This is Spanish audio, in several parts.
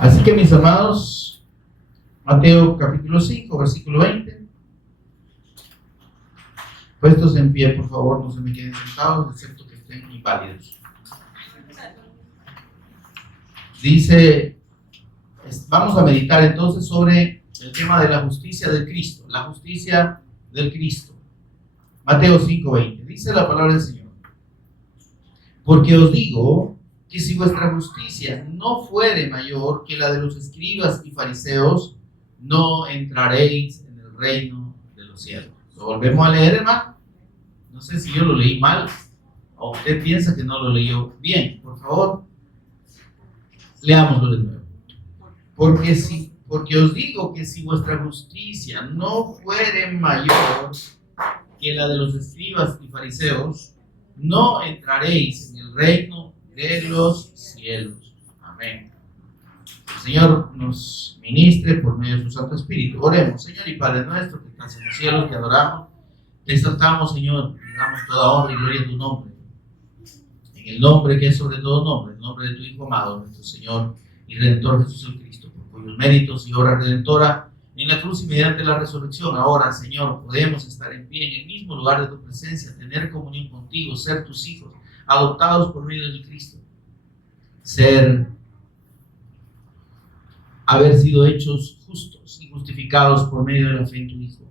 Así que, mis amados, Mateo capítulo 5, versículo 20. Puestos en pie, por favor, no se me queden sentados, excepto que estén inválidos. Dice, vamos a meditar entonces sobre el tema de la justicia del Cristo, la justicia del Cristo. Mateo 5:20, dice la palabra del Señor: porque os digo que si vuestra justicia no fuere mayor que la de los escribas y fariseos, no entraréis en el reino de los cielos. Lo volvemos a leer, hermano. No sé si yo lo leí mal o usted piensa que no lo leyó bien. Por favor, leámoslo de nuevo. Porque os digo que si vuestra justicia no fuere mayor que la de los escribas y fariseos, no entraréis en el reino de los cielos. Amén. El Señor nos ministre por medio de su Santo Espíritu. Oremos. Señor y Padre nuestro que estás en los cielos, te adoramos, te exaltamos, Señor, te damos toda honra y gloria a tu nombre, en el nombre que es sobre todo nombre, el nombre de tu Hijo amado, nuestro Señor y Redentor Jesús el Cristo, por cuyos méritos y obra redentora en la cruz y mediante la resurrección, ahora, Señor, podemos estar en pie en el mismo lugar de tu presencia, tener comunión contigo, ser tus hijos, adoptados por medio de Cristo, haber sido hechos justos y justificados por medio de la fe en tu Hijo,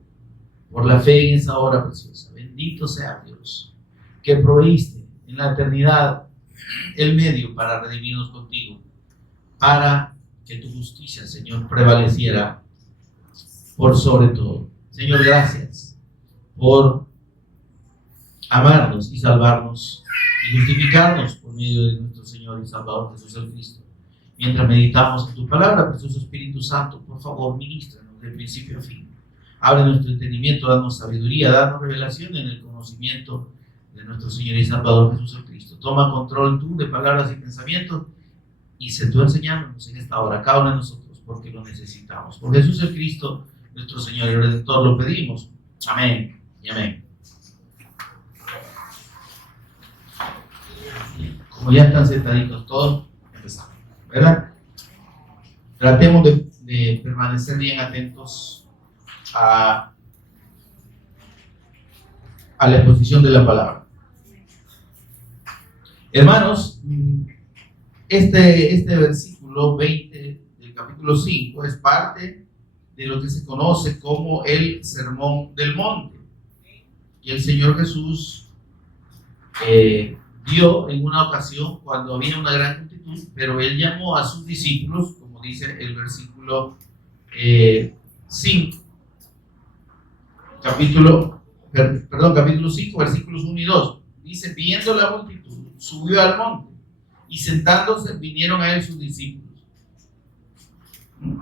por la fe en esa obra preciosa. Bendito sea Dios, que proveíste en la eternidad el medio para redimirnos contigo, para que tu justicia, Señor, prevaleciera por sobre todo. Señor, gracias por amarnos y salvarnos y justificarnos por medio de nuestro Señor y Salvador Jesús el Cristo. Mientras meditamos en tu palabra, precioso Espíritu Santo, por favor, ministranos de principio a fin. Abre nuestro entendimiento, danos sabiduría, danos revelación en el conocimiento de nuestro Señor y Salvador Jesús el Cristo. Toma control tú de palabras y pensamientos y sé tú enseñándonos en esta hora, cada uno de nosotros, porque lo necesitamos. Por Jesús el Cristo, nuestro Señor y Redentor, lo pedimos. Amén y amén. Como ya están sentaditos todos, empezamos, ¿verdad? Tratemos de permanecer bien atentos a la exposición de la palabra. Hermanos, este versículo 20 del capítulo 5 es parte de lo que se conoce como el Sermón del Monte. Y el Señor Jesús dio en una ocasión cuando había una gran multitud, pero Él llamó a sus discípulos, como dice el versículo 5, capítulo 5, versículos 1 y 2. Dice: viendo la multitud, subió al monte, y sentándose vinieron a Él sus discípulos.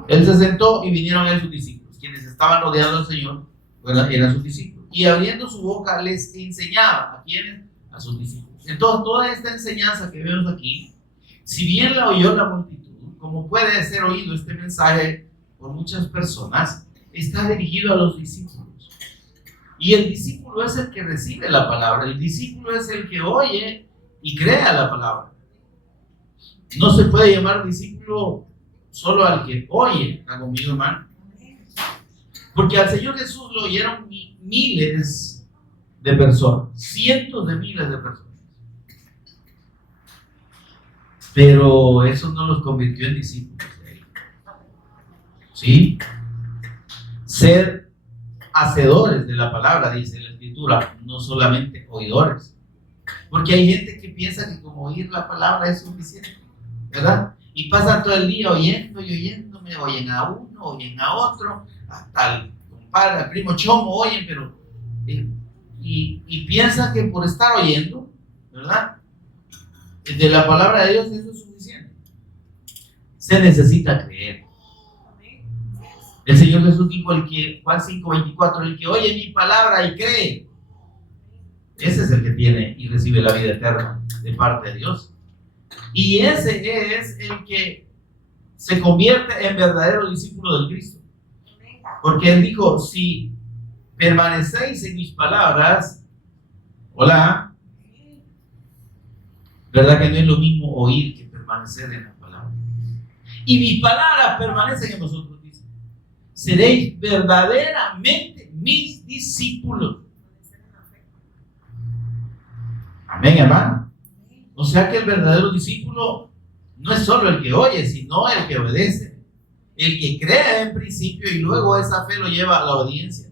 Él se sentó y vinieron a Él sus discípulos. Quienes estaban rodeando al Señor eran sus discípulos. Y abriendo su boca les enseñaba. ¿A quiénes? A sus discípulos. Entonces, toda esta enseñanza que vemos aquí, si bien la oyó la multitud, como puede ser oído este mensaje por muchas personas, está dirigido a los discípulos. Y el discípulo es el que recibe la palabra. El discípulo es el que oye y crea la palabra. No se puede llamar discípulo solo al que oye. ¿Está conmigo, hermano? Porque al Señor Jesús lo oyeron miles de personas, cientos de miles de personas. Pero eso no los convirtió en discípulos de Él. ¿Sí? Ser hacedores de la palabra, dice la Escritura, no solamente oidores. Porque hay gente que piensa que con oír la palabra es suficiente, ¿verdad? Y pasan todo el día oyendo y oyéndome, oyen a uno, oyen a otro, hasta el compadre, al primo chomo oyen, pero y piensan que por estar oyendo, ¿verdad?, de la palabra de Dios eso es suficiente. Se necesita creer. El Señor Jesús dijo, Juan 5:24, el que oye mi palabra y cree, ese es el que tiene y recibe la vida eterna de parte de Dios. Y ese es el que se convierte en verdadero discípulo del Cristo. Porque Él dijo, si permanecéis en mis palabras, hola, ¿verdad que no es lo mismo oír que permanecer en la palabra? y mis palabras permanecen en vosotros, dice. Seréis verdaderamente mis discípulos. Amén, hermano. O sea que el verdadero discípulo no es solo el que oye, sino el que obedece, el que cree en principio y luego esa fe lo lleva a la obediencia.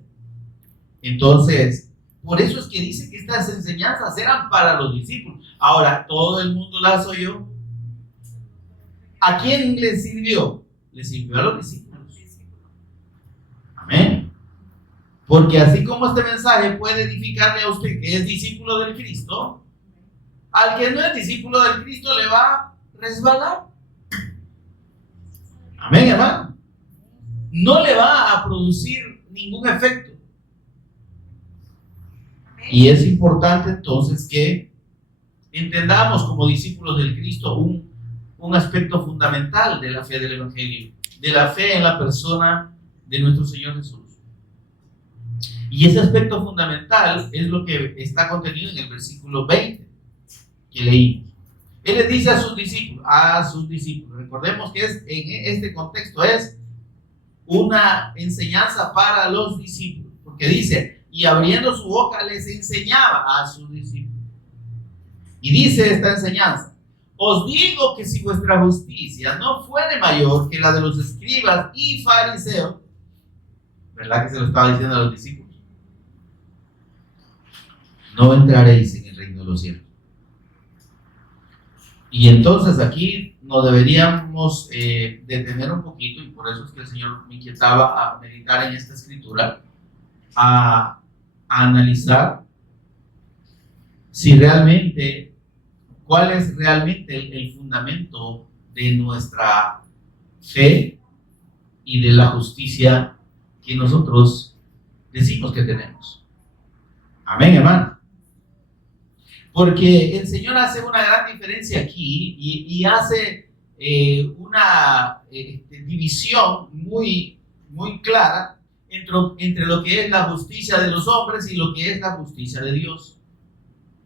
Entonces, por eso es que dice que estas enseñanzas eran para los discípulos. Ahora, todo el mundo las oyó. ¿A quién le sirvió? Le sirvió a los discípulos. Amén. Porque así como este mensaje puede edificarle a usted que es discípulo del Cristo, al que no es discípulo del Cristo le va a resbalar. Amén, hermano. No le va a producir ningún efecto. Y es importante entonces que entendamos como discípulos del Cristo un aspecto fundamental de la fe del Evangelio, de la fe en la persona de nuestro Señor Jesús. Y ese aspecto fundamental es lo que está contenido en el versículo 20 que leímos. Él les dice a sus discípulos, recordemos que en este contexto es una enseñanza para los discípulos, porque dice, y abriendo su boca les enseñaba a sus discípulos. Y dice esta enseñanza, os digo que si vuestra justicia no fuere mayor que la de los escribas y fariseos, ¿verdad que se lo estaba diciendo a los discípulos? No entraréis en el reino de los cielos. Y entonces aquí nos deberíamos detener un poquito, y por eso es que el Señor me inquietaba a meditar en esta escritura, a analizar si realmente, cuál es realmente el fundamento de nuestra fe y de la justicia que nosotros decimos que tenemos. Amén, hermano. Porque el Señor hace una gran diferencia aquí y hace una división muy, muy clara entre lo que es la justicia de los hombres y lo que es la justicia de Dios.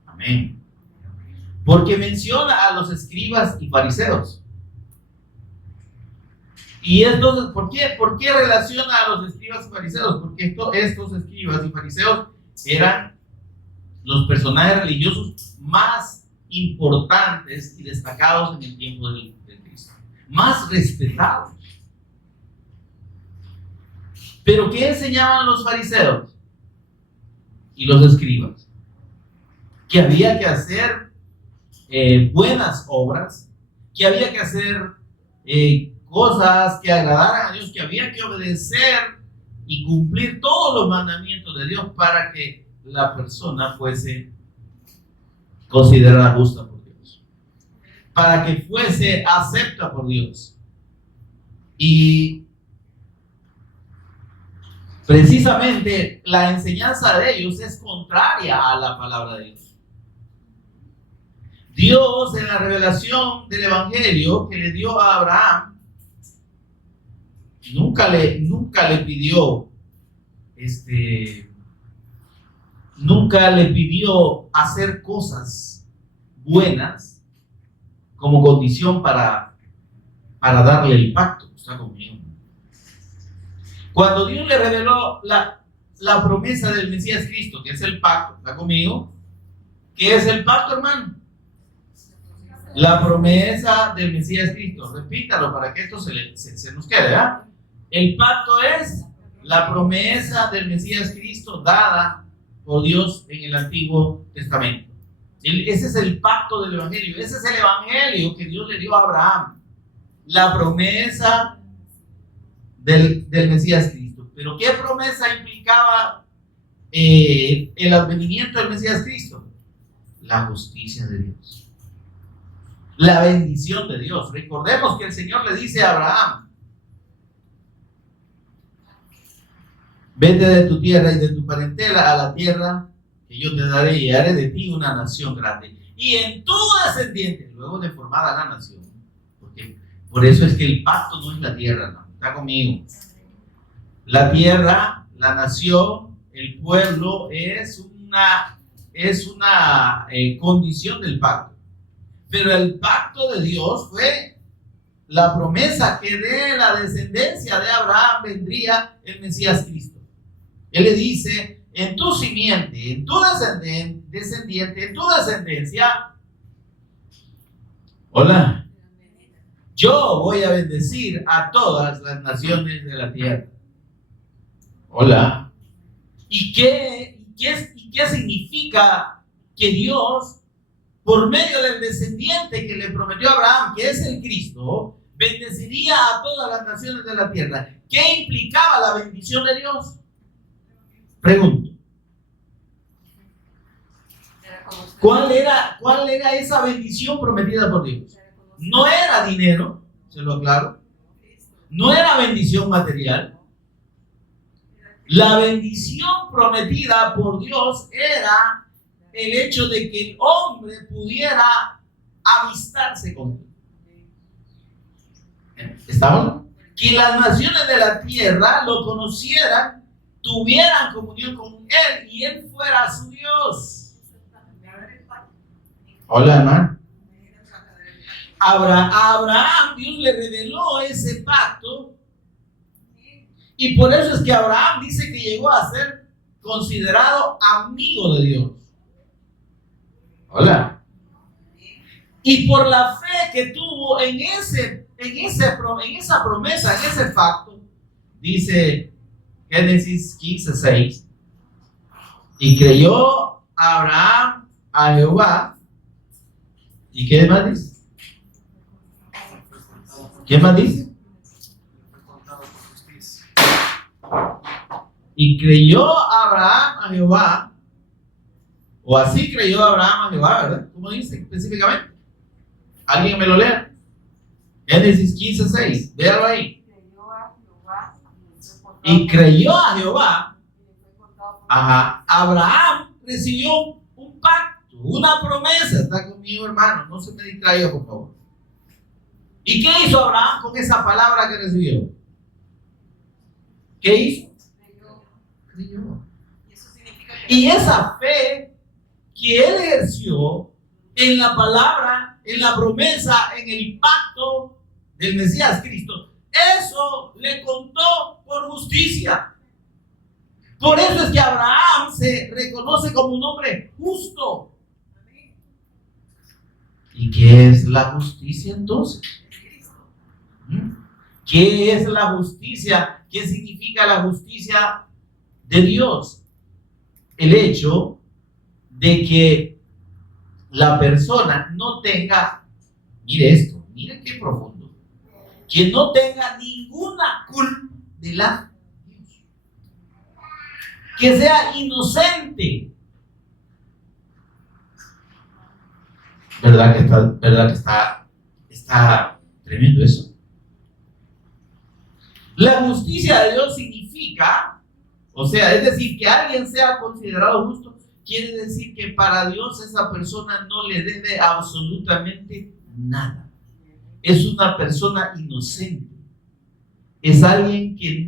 Amén. Porque menciona a los escribas y fariseos. Y entonces, ¿por qué relaciona a los escribas y fariseos? Porque estos escribas y fariseos eran los personajes religiosos más importantes y destacados en el tiempo del Cristo, más respetados. Pero ¿qué enseñaban los fariseos y los escribas? Que había que hacer buenas obras, que había que hacer cosas que agradaran a Dios, que había que obedecer y cumplir todos los mandamientos de Dios para que la persona fuese considerada justa por Dios, para que fuese acepta por Dios. Y precisamente la enseñanza de ellos es contraria a la palabra de Dios. Dios, en la revelación del Evangelio que le dio a Abraham, nunca le pidió nunca le pidió hacer cosas buenas como condición para darle el pacto. ¿Está conmigo? Cuando Dios le reveló la promesa del Mesías Cristo, que es el pacto, ¿está conmigo? ¿Qué es el pacto, hermano? La promesa del Mesías Cristo. Repítalo para que esto se nos quede, ¿verdad? El pacto es la promesa del Mesías Cristo dada por Dios en el Antiguo Testamento. Ese es el pacto del Evangelio. Ese es el Evangelio que Dios le dio a Abraham. La promesa del Mesías Cristo. Pero ¿qué promesa implicaba el advenimiento del Mesías Cristo? La justicia de Dios. La bendición de Dios. Recordemos que el Señor le dice a Abraham: vete de tu tierra y de tu parentela a la tierra que yo te daré y haré de ti una nación grande. Y en tu descendiente, luego de formada la nación, porque por eso es que el pacto no es la tierra, no, está conmigo. La tierra, la nación, el pueblo es una condición del pacto. Pero el pacto de Dios fue la promesa que de la descendencia de Abraham vendría el Mesías Cristo. Él le dice, en tu simiente, en tu descendiente, en tu descendencia, hola, yo voy a bendecir a todas las naciones de la tierra. Hola. ¿Y qué significa que Dios, por medio del descendiente que le prometió a Abraham, que es el Cristo, bendeciría a todas las naciones de la tierra? ¿Qué implicaba la bendición de Dios? Pregunto. ¿Cuál era esa bendición prometida por Dios? No era dinero, se lo aclaro. No era bendición material. La bendición prometida por Dios era el hecho de que el hombre pudiera amistarse con él. ¿Estamos? Que las naciones de la tierra lo conocieran, tuvieran comunión con él y él fuera su Dios. Hola, hermano. A Abraham Dios le reveló ese pacto. Y por eso es que Abraham dice que llegó a ser considerado amigo de Dios. Hola. Y por la fe que tuvo en esa promesa, en ese pacto, dice Génesis 15:6, y creyó Abraham a Jehová. ¿Y qué más dice? ¿Qué más dice? Y creyó Abraham a Jehová, o así creyó Abraham a Jehová, ¿verdad? ¿Cómo dice específicamente? ¿Alguien me lo lea? Génesis 15:6, véalo ahí. Y creyó a Jehová. Ajá. Abraham recibió un pacto, una promesa. Está conmigo, hermano, no se me distraiga, por favor. ¿Y qué hizo Abraham con esa palabra que recibió? ¿Qué hizo? Creyó. Y esa fe que él ejerció en la palabra, en la promesa, en el pacto del Mesías Cristo, eso le contó por justicia. Por eso es que Abraham se reconoce como un hombre justo. ¿Y qué es la justicia entonces? ¿Qué es la justicia? ¿Qué significa la justicia de Dios? El hecho de que la persona no tenga, mire esto, mire qué profundo, que no tenga ninguna culpa delante de Dios, que sea inocente. ¿Verdad que está tremendo eso? La justicia de Dios significa, o sea, es decir, que alguien sea considerado justo, quiere decir que para Dios esa persona no le debe absolutamente nada. Es una persona inocente. Es alguien que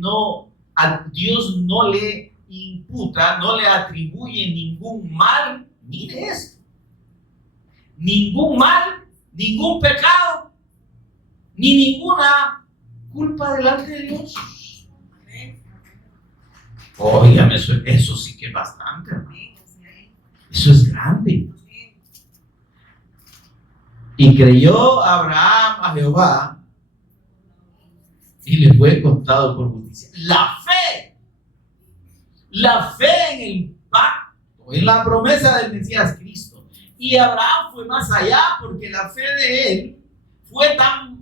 a Dios no le imputa, no le atribuye ningún mal. Mire esto. Ningún mal, ningún pecado, ni ninguna culpa delante de Dios. Óigame, eso sí que es bastante. Eso es grande. Y creyó Abraham a Jehová y le fue contado por justicia. La fe en el pacto, en la promesa del Mesías Cristo. Y Abraham fue más allá, porque la fe de él fue tan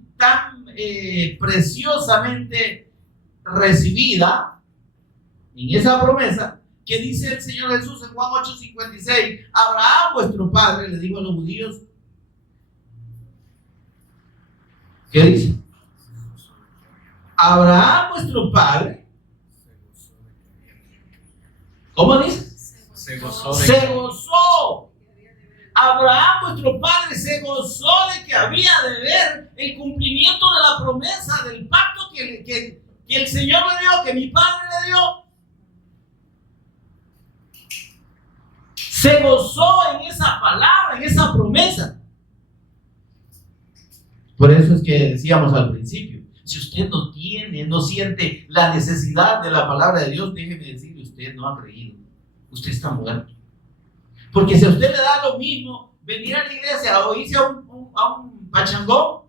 preciosamente recibida en esa promesa, que dice el Señor Jesús en Juan 8:56, Abraham vuestro padre, le digo a los judíos, ¿qué dice? Abraham vuestro padre, ¿cómo dice? Se gozó. Abraham vuestro padre se gozó de que había de ver el cumplimiento de la promesa del pacto que el Señor le dio, que mi padre le dio. Se gozó en esa palabra, en esa promesa. Por eso es que decíamos al principio, si usted no siente la necesidad de la palabra de Dios, déjeme decirle, usted no ha creído. Usted está muerto. Porque si a usted le da lo mismo venir a la iglesia o irse a un pachangón,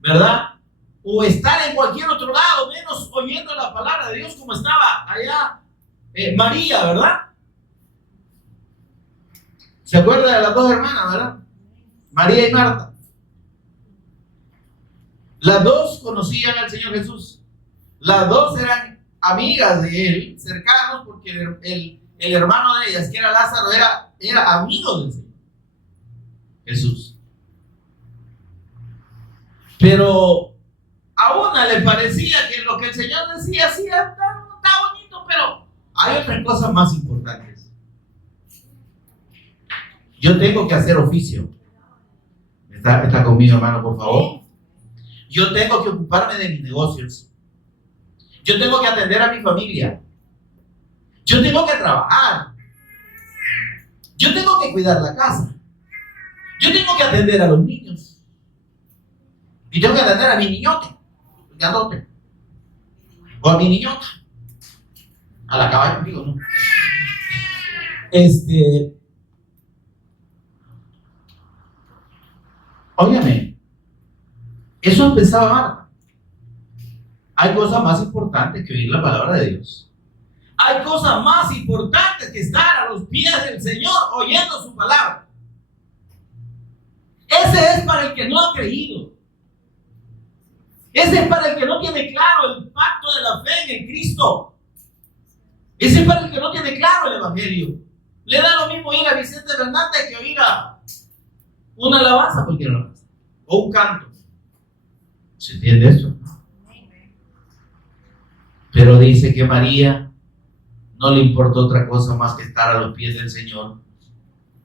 ¿verdad? O estar en cualquier otro lado, menos oyendo la palabra de Dios como estaba allá María, ¿verdad? ¿Se acuerda de las dos hermanas, verdad? María y Marta. Las dos conocían al Señor Jesús. Las dos eran amigas de él, cercanos, porque el hermano de ellas, que era Lázaro, era amigo del Señor Jesús. Pero a una le parecía que lo que el Señor decía, sí, está bonito, pero hay otras cosas más importantes. Yo tengo que hacer oficio. ¿Está conmigo, hermano, por favor? Yo tengo que ocuparme de mis negocios. Yo tengo que atender a mi familia. Yo tengo que trabajar. Yo tengo que cuidar la casa. Yo tengo que atender a los niños. Y tengo que atender a mi niñote, grandote. O a mi niñota. A la caballo, digo, ¿no? Óigame, eso pensaba Marta. Hay cosas más importantes que oír la palabra de Dios. Hay cosas más importantes que estar a los pies del Señor oyendo su palabra. Ese es para el que no ha creído. Ese es para el que no tiene claro el pacto de la fe en Cristo. Ese es para el que no tiene claro el evangelio. Le da lo mismo ir a Vicente Fernández que oír a una alabanza, cualquier alabanza, o un canto. ¿Se entiende eso? Pero dice que María no le importó otra cosa más que estar a los pies del Señor,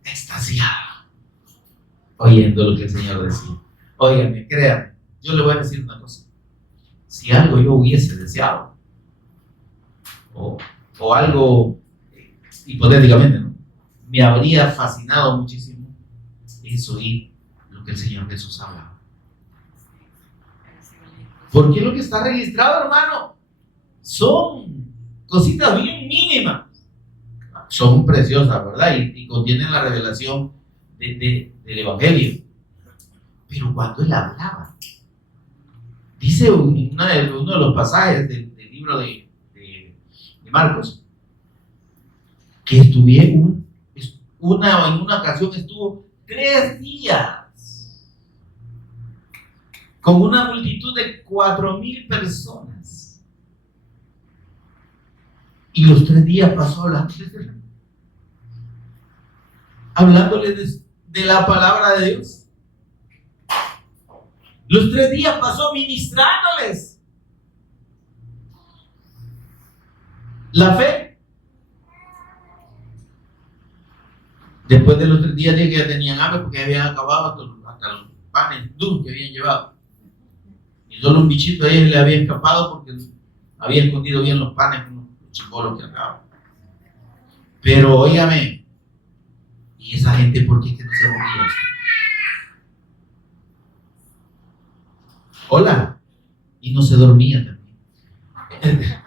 extasiada, oyendo lo que el Señor decía. Óigame, créanme, yo le voy a decir una cosa. Si algo yo hubiese deseado, o algo hipotéticamente, ¿no?, me habría fascinado muchísimo, es oír lo que el Señor Jesús habla. Porque lo que está registrado, hermano, son cositas bien mínimas. Son preciosas, ¿verdad? Y contienen la revelación del Evangelio. Pero cuando él hablaba, dice uno de los pasajes del libro de Marcos, que en una ocasión estuvo 3 días con una multitud de 4,000 personas. Y los 3 días pasó hablándoles de la palabra de Dios. Los 3 días pasó ministrándoles la fe. Después de los 3 días que ya tenían hambre porque habían acabado hasta los panes duros que habían llevado. Y solo un bichito a ellos le había escapado porque había escondido bien los panes con los chibolos que acababan. Pero óigame, ¿y esa gente por qué es que no se aburría? Hola, y no se dormía también.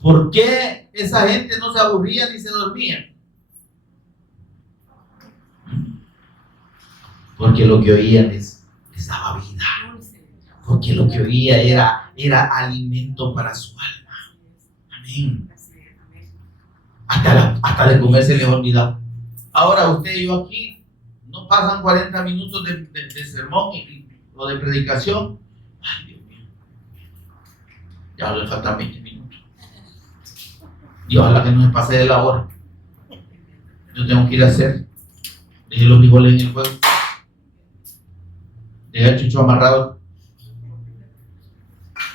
¿Por qué esa gente no se aburría ni se dormía? Porque lo que oían les daba vida. Porque lo que oía era alimento para su alma. Amén. Hasta de comer se les olvidaba. Ahora usted y yo aquí no pasan 40 minutos de sermón o de predicación. Ay, Dios mío. Ya le faltan 20 minutos. Y ojalá que no se pase de la hora. Yo tengo que ir a hacer. Dejé los frijoles en el fuego. Dejé el chucho amarrado.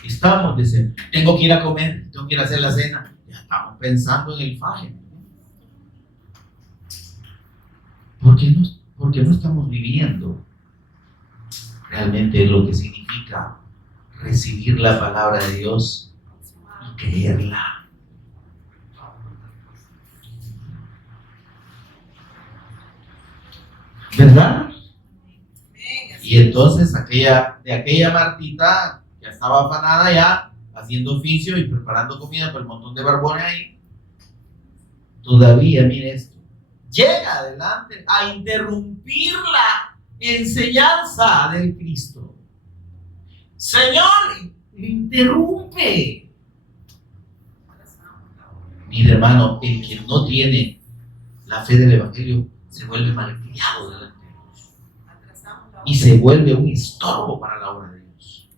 Estamos diciendo, tengo que ir a comer, tengo que ir a hacer la cena. Ya estamos pensando en el faje. ¿Por qué no estamos viviendo realmente lo que significa recibir la palabra de Dios y creerla? ¿Verdad? Y entonces de aquella Martita, ya estaba afanada ya, haciendo oficio y preparando comida para el montón de barbones ahí, todavía, mire esto, llega adelante a interrumpir la enseñanza del Cristo. Señor, interrumpe. Mire, hermano, el que no tiene la fe del Evangelio se vuelve malcriado delante de Dios y se vuelve un estorbo para la obra de Dios.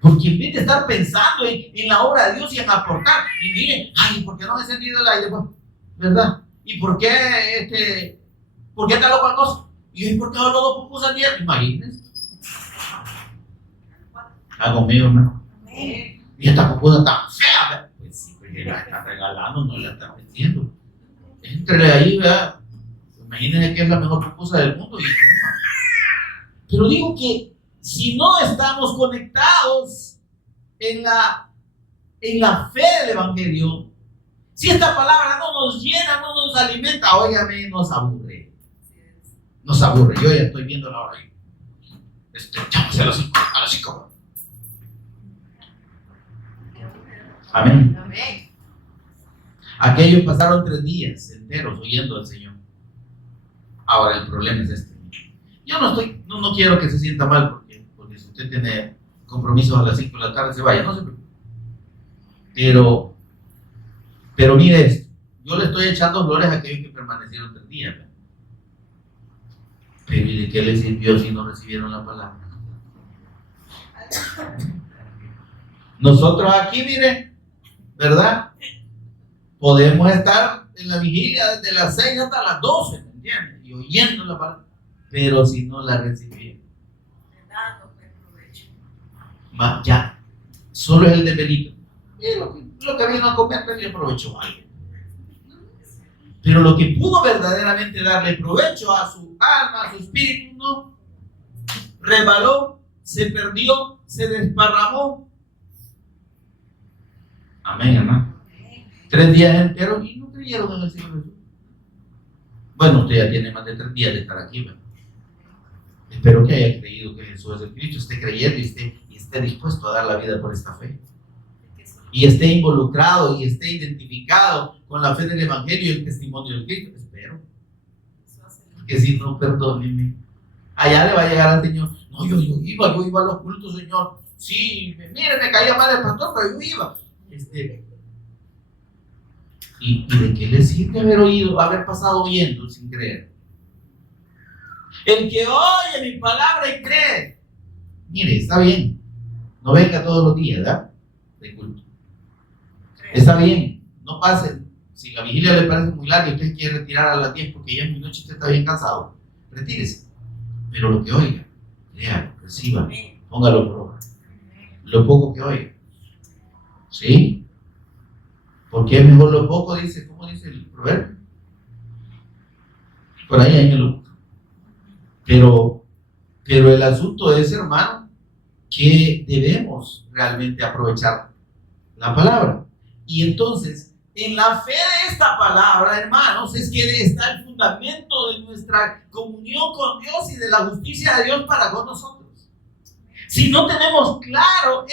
Porque en vez de estar pensando en la obra de Dios y en aportar, y miren, ay, ¿por qué no me he sentido el aire? ¿Verdad? ¿Y por qué tal o cual cosa? ¿Y por qué hablo dos pupusas diarias? Imagínense. Está conmigo, hermano. Y esta pupusa tan fea, ¿verdad? Pues sí, pues la está regalando, no la está vendiendo. Éntrele ahí, ¿verdad? Imagínense que es la mejor pupusa del mundo. Pero digo que si no estamos conectados en la fe del Evangelio, si esta palabra no nos llena, no nos alimenta, óigame, nos aburre. Nos aburre. Yo ya estoy viendo la hora ahí. Echámosle a las 5. Amén. Amén. Aquellos pasaron 3 días enteros oyendo al Señor. Ahora el problema es este. Yo no quiero que se sienta mal porque si usted tiene compromisos a las 5 de la tarde se vaya, no se preocupe. Pero mire esto, yo le estoy echando flores a aquellos que permanecieron 3 días. ¿Verdad? Pero ¿y de qué les sirvió si no recibieron la palabra? Nosotros aquí, mire, ¿verdad? Podemos estar en la vigilia desde las 6 hasta las 12, ¿me entiendes? Y oyendo la palabra, pero si no la recibieron, ya, solo es el demerito. Y lo que vino a comer, le aprovechó algo. Pero lo que pudo verdaderamente darle provecho a su alma, a su espíritu, no, rebaló, se perdió, se desparramó. Amén, hermano. 3 días enteros y no creyeron en el Señor Jesús. Bueno, usted ya tiene más de 3 días de estar aquí, ¿verdad? Espero que haya creído que Jesús es el Cristo, esté creyendo y esté dispuesto a dar la vida por esta fe. Y esté involucrado y esté identificado con la fe del Evangelio y el testimonio del Cristo. Espero. Que si no, perdónenme. Allá le va a llegar al Señor. No, yo iba a los cultos, Señor. Sí, mire, me caía mal el pastor, pero yo iba. ¿Y de qué le sirve haber pasado oyendo sin creer? El que oye mi palabra y cree. Mire, está bien. No venga todos los días, ¿verdad? De culto. Está bien. No pase. Si la vigilia le parece muy larga y usted quiere retirar a las 10 porque ya es mi noche y usted está bien cansado, retírese. Pero lo que oiga, léalo, reciba, póngalo por obra. Lo poco que oiga. ¿Sí? Porque es mejor lo poco, ¿cómo dice el proverbio? Por ahí me lo busco. Pero el asunto es, hermano, que debemos realmente aprovechar la palabra. Y entonces, en la fe de esta palabra, hermanos, es que está el fundamento de nuestra comunión con Dios y de la justicia de Dios para con nosotros. Si no tenemos claro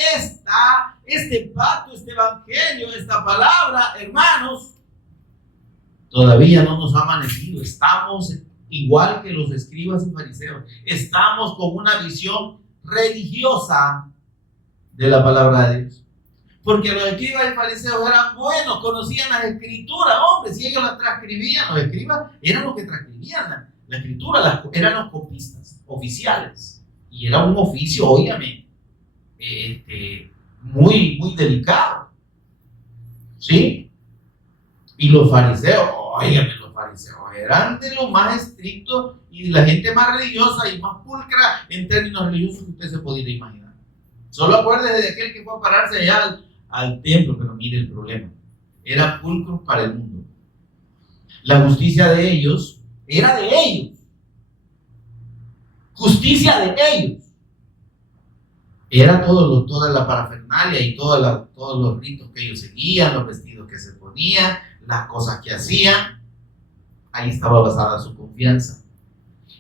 este pacto, este evangelio, esta palabra, hermanos, todavía no nos ha amanecido. Estamos igual que los escribas y fariseos. Estamos con una visión religiosa de la palabra de Dios. Porque los escribas y fariseos eran buenos, conocían las escrituras, hombre, si ellos las transcribían, los escribas eran los que transcribían la escritura, eran los copistas oficiales. Y era un oficio, óigame, muy, muy delicado. ¿Sí? Y los fariseos, óigame, los fariseos eran de lo más estrictos y de la gente más religiosa y más pulcra en términos religiosos que usted se podría imaginar. Solo acuérdese de aquel que fue a pararse allá al templo, pero mire el problema. Eran pulcros para el mundo. La justicia de ellos era de ellos. Justicia de ellos. Era toda la parafernalia y todos los ritos que ellos seguían, los vestidos que se ponían, las cosas que hacían. Ahí estaba basada su confianza.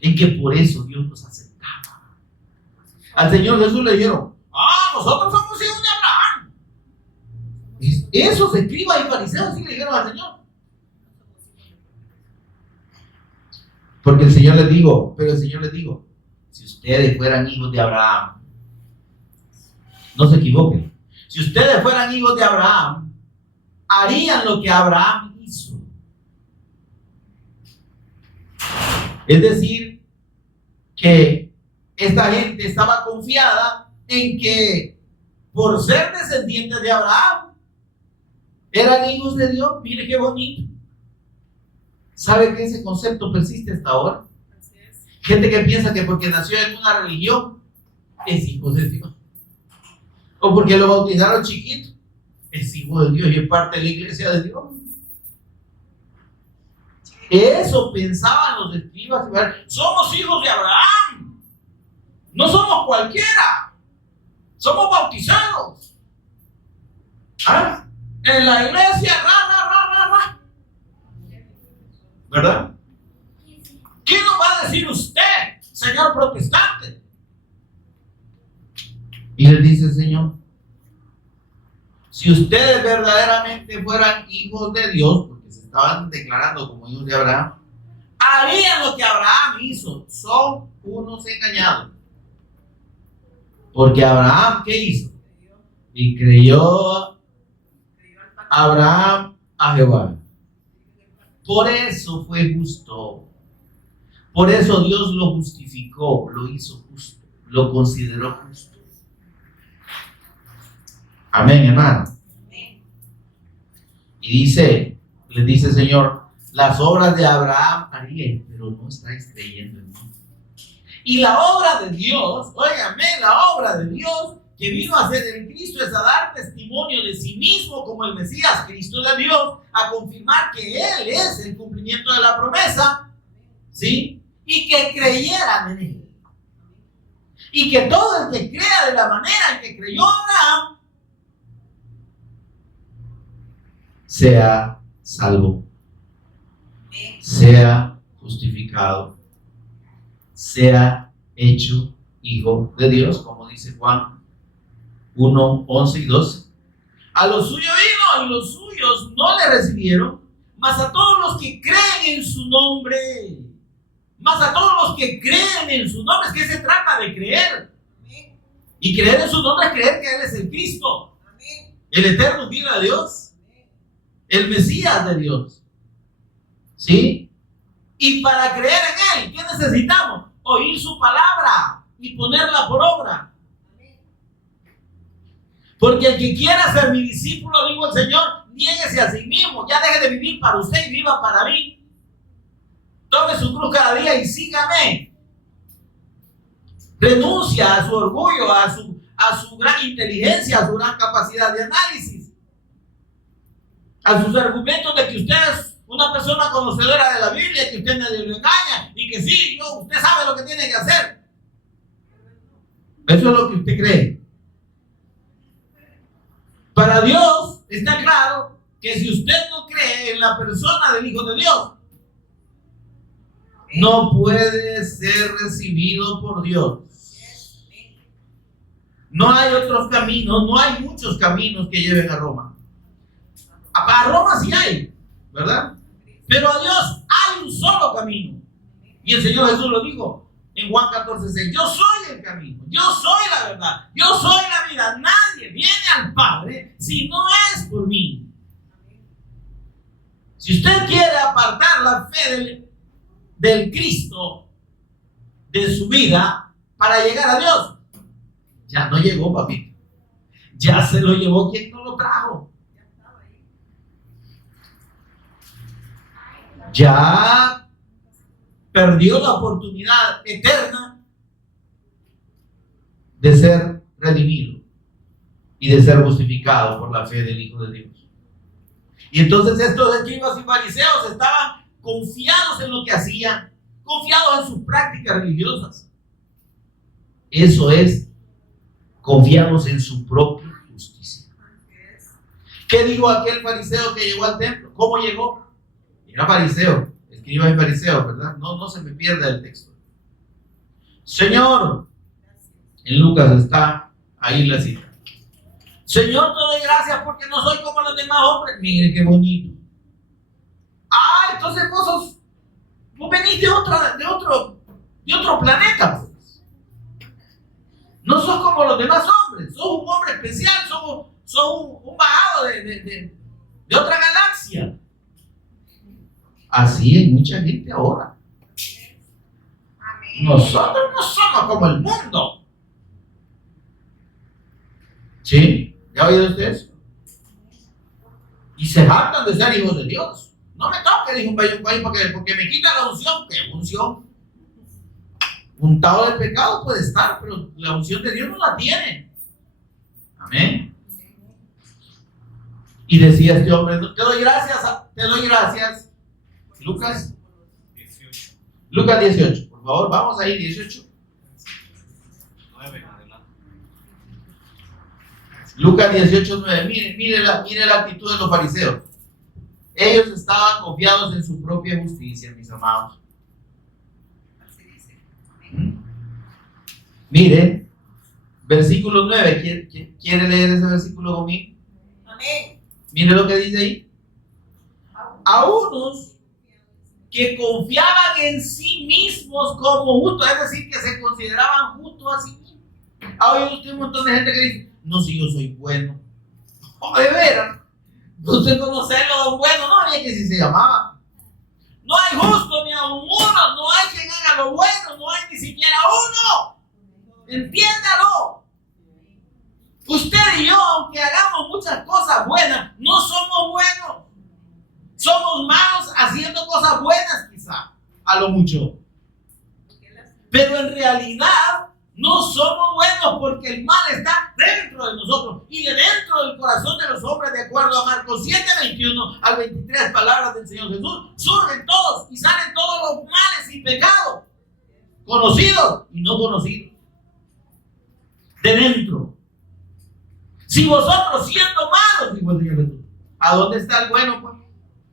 En que por eso Dios nos aceptaba. Al Señor Jesús le dijeron, nosotros somos hijos de Abraham. Esos escribas y fariseos sí le dijeron al Señor. Porque el Señor les dijo, si ustedes fueran hijos de Abraham, no se equivoquen, si ustedes fueran hijos de Abraham, harían lo que Abraham hizo. Es decir, que esta gente estaba confiada en que por ser descendientes de Abraham eran hijos de Dios. Mire qué bonito. ¿Sabe que ese concepto persiste hasta ahora? Gente que piensa que porque nació en una religión es hijo de Dios, o porque lo bautizaron chiquito es hijo de Dios y es parte de la iglesia de Dios. Eso pensaban los escribas. Somos hijos de Abraham, no somos cualquiera, somos bautizados. En la iglesia, ¿verdad? ¿Qué nos va a decir usted, señor protestante? Y le dice el Señor, si ustedes verdaderamente fueran hijos de Dios, porque se estaban declarando como hijos de Abraham, harían lo que Abraham hizo. Son unos engañados. Porque Abraham, ¿qué hizo? Y creyó Abraham a Jehová. Por eso fue justo. Por eso Dios lo justificó, lo hizo justo, lo consideró justo. Amén, hermano. Y les dice el Señor, las obras de Abraham haría, pero no estáis creyendo en mí. Y la obra de Dios, óigame, la obra de Dios que vino a hacer el Cristo es a dar testimonio de sí mismo como el Mesías, Cristo de Dios, a confirmar que Él es el cumplimiento de la promesa, ¿sí? Y que creyeran en Él. Y que todo el que crea de la manera en que creyó Abraham sea salvo, sea justificado, sea hecho hijo de Dios, como dice Juan 1, 11 y 12. A los suyos vino y los suyos no le recibieron, mas a todos los que creen en su nombre, es que se trata de creer. Y creer en su nombre es creer que Él es el Cristo, el eterno Hijo de Dios, el Mesías de Dios, ¿sí? Y para creer en Él, ¿qué necesitamos? Oír su palabra y ponerla por obra. Porque el que quiera ser mi discípulo, digo el Señor, niéguese a sí mismo, ya deje de vivir para usted y viva para mí. Tome su cruz cada día y sígame. Renuncia a su orgullo, a su gran inteligencia, a su gran capacidad de análisis, a sus argumentos de que usted es una persona conocedora de la Biblia, que usted nadie lo engaña y que sí, usted sabe lo que tiene que hacer. Eso es lo que usted cree. Para Dios está claro que si usted no cree en la persona del Hijo de Dios, no puede ser recibido por Dios. No hay otros caminos, no hay muchos caminos que lleven a Roma. A Roma sí hay, ¿verdad? Pero a Dios hay un solo camino. Y el Señor Jesús lo dijo en Juan 14:6. Yo soy el camino, yo soy la verdad, yo soy la vida. Nadie viene al Padre si no es por mí. Si usted quiere apartar la fe del Cristo de su vida para llegar a Dios, ya no llegó, papito. Ya se lo llevó quien no lo trajo. Ya perdió la oportunidad eterna de ser redimido y de ser justificado por la fe del Hijo de Dios. Y entonces estos escribas y fariseos estaban confiados en lo que hacían, confiados en sus prácticas religiosas. Eso es, confiados en su propia justicia. ¿Qué dijo aquel fariseo que llegó al templo? ¿Cómo llegó? Era fariseo, escriba y fariseo, ¿verdad? No se me pierda el texto. Señor, En Lucas está ahí la cita. Señor, te doy gracias porque no soy como los demás hombres. Mire qué bonito. Ah, entonces vos venís de otro planeta, pues. No sos como los demás hombres, sos un hombre especial, sos un bajado de otra galaxia. Así hay mucha gente ahora. Nosotros no somos como el mundo. ¿Sí? ¿Ya ha oído usted eso? Y se jactan de ser hijos de Dios. No me toque, dijo un país, porque me quita la unción. ¿Qué unción? Untado del pecado puede estar, pero la unción de Dios no la tiene. Amén. Y decía este hombre, te doy gracias. Lucas 18, por favor, vamos ahí, 18. Lucas 18, 9. Mire la actitud de los fariseos. Ellos estaban confiados en su propia justicia, mis amados. Mire, versículo 9. ¿Quiere leer ese versículo conmigo? Amén. Mire lo que dice ahí. A unos que confiaban en sí mismos como justos, es decir, que se consideraban justos a sí mismos. Ha oído usted un montón de gente que dice, no, si yo soy bueno. Oh, de veras. Usted conoce lo bueno, no había que si se llamaba. No hay justo ni a uno, no hay quien haga lo bueno, no hay ni siquiera uno. Entiéndalo. Usted y yo, aunque hagamos muchas cosas buenas, no somos buenos. Somos malos haciendo cosas buenas, quizá, a lo mucho. Pero en realidad no somos buenos porque el mal está dentro de nosotros y de dentro del corazón de los hombres, de acuerdo a Marcos 7, 21 al 23, palabras del Señor Jesús. Surgen todos y salen todos los males y pecados, conocidos y no conocidos, de dentro. Si vosotros siendo malos, dijo el Señor Jesús, ¿a dónde está el bueno, pues?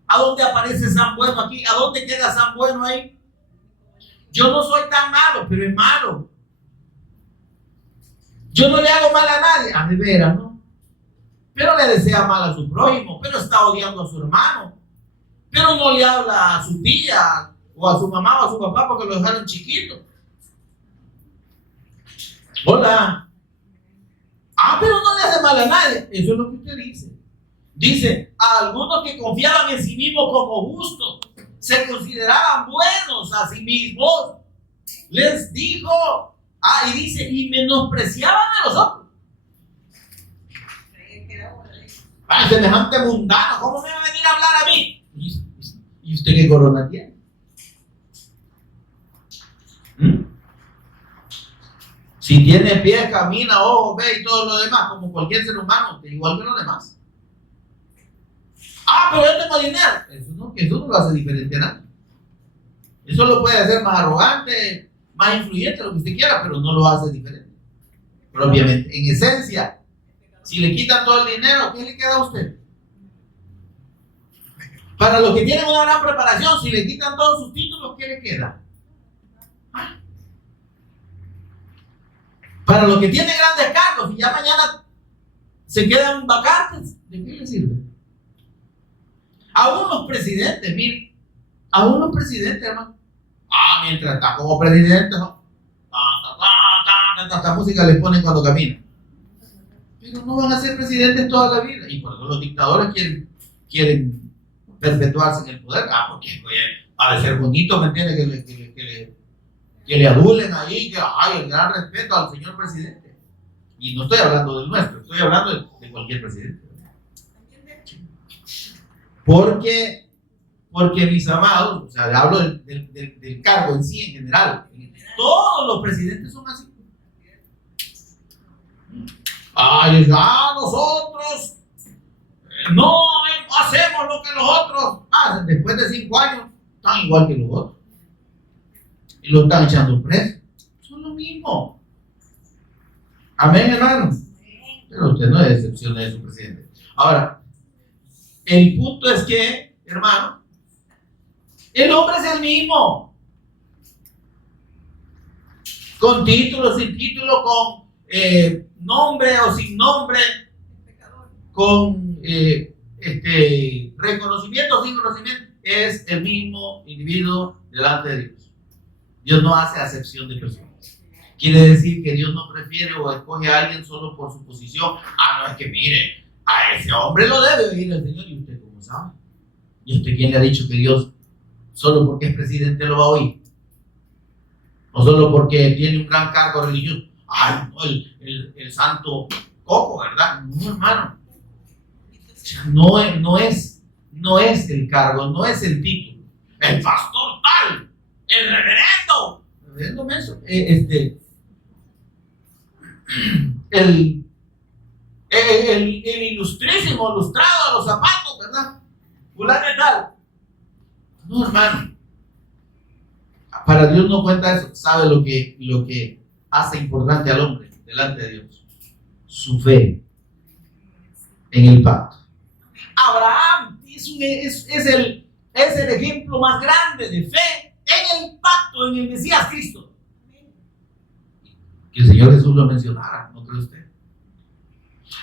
¿A dónde aparece San Bueno aquí? ¿A dónde queda San Bueno ahí? Yo no soy tan malo, pero es malo. Yo no le hago mal a nadie, a de veras, ¿no? Pero le desea mal a su prójimo, pero está odiando a su hermano, pero no le habla a su tía, o a su mamá o a su papá porque lo dejaron chiquito. Hola. Ah, pero no le hace mal a nadie. Eso es lo que usted dice. Dice, a algunos que confiaban en sí mismos como justos, se consideraban buenos a sí mismos, les dijo, y dice, y menospreciaban a los otros. Semejante mundano, ¿cómo me va a venir a hablar a mí? ¿Y usted qué corona tiene? Si tiene pies, camina, ojos, ve y todo lo demás, como cualquier ser humano, igual que los demás. Pero yo tengo dinero. Eso no lo hace diferente a nadie. Eso lo puede hacer más arrogante, más influyente, lo que usted quiera, pero no lo hace diferente. Propiamente, en esencia, si le quitan todo el dinero, ¿qué le queda a usted? Para los que tienen una gran preparación, si le quitan todos sus títulos, ¿qué le queda? Para los que tienen grandes cargos y ya mañana se quedan vacantes, ¿de qué le sirve? Aún los presidentes, miren, aún los presidentes, hermano. Mientras está como presidente, ¿no? Esta música les ponen cuando caminan. Pero no van a ser presidentes toda la vida. Y por eso los dictadores quieren perpetuarse en el poder. Porque ha de ser bonito, ¿me entiendes? Que le adulen ahí, que hay el gran respeto al señor presidente. Y no estoy hablando del nuestro, estoy hablando de cualquier presidente. Porque mis amados, o sea, le hablo del cargo en sí, en general. Todos los presidentes son así. Nosotros no hacemos lo que los otros. Después de 5 años, están igual que los otros. Y lo están echando preso. Son lo mismo. Amén, hermanos. Pero usted no es excepción de su presidente. Ahora, el punto es que, hermano, el hombre es el mismo. Con título, sin título, nombre o sin nombre, con reconocimiento o sin reconocimiento, es el mismo individuo delante de Dios. Dios no hace acepción de personas. Quiere decir que Dios no prefiere o escoge a alguien solo por su posición. No, es que mire, a ese hombre lo debe oír el Señor. ¿Y usted cómo sabe? ¿Y usted quién le ha dicho que Dios solo porque es presidente lo va a oír? ¿O solo porque tiene un gran cargo religioso? No, el santo Coco, ¿verdad? No, hermano. No es el cargo, no es el título. El pastor tal, el reverendo menso, el ilustrísimo, ilustrado a los zapatos, ¿verdad? Fulano y tal. No, hermano. Para Dios no cuenta eso. Sabe lo que hace importante al hombre delante de Dios: su fe en el pacto. Abraham es el ejemplo más grande de fe en el pacto, en el Mesías Cristo. Que el Señor Jesús lo mencionara, ¿no cree usted?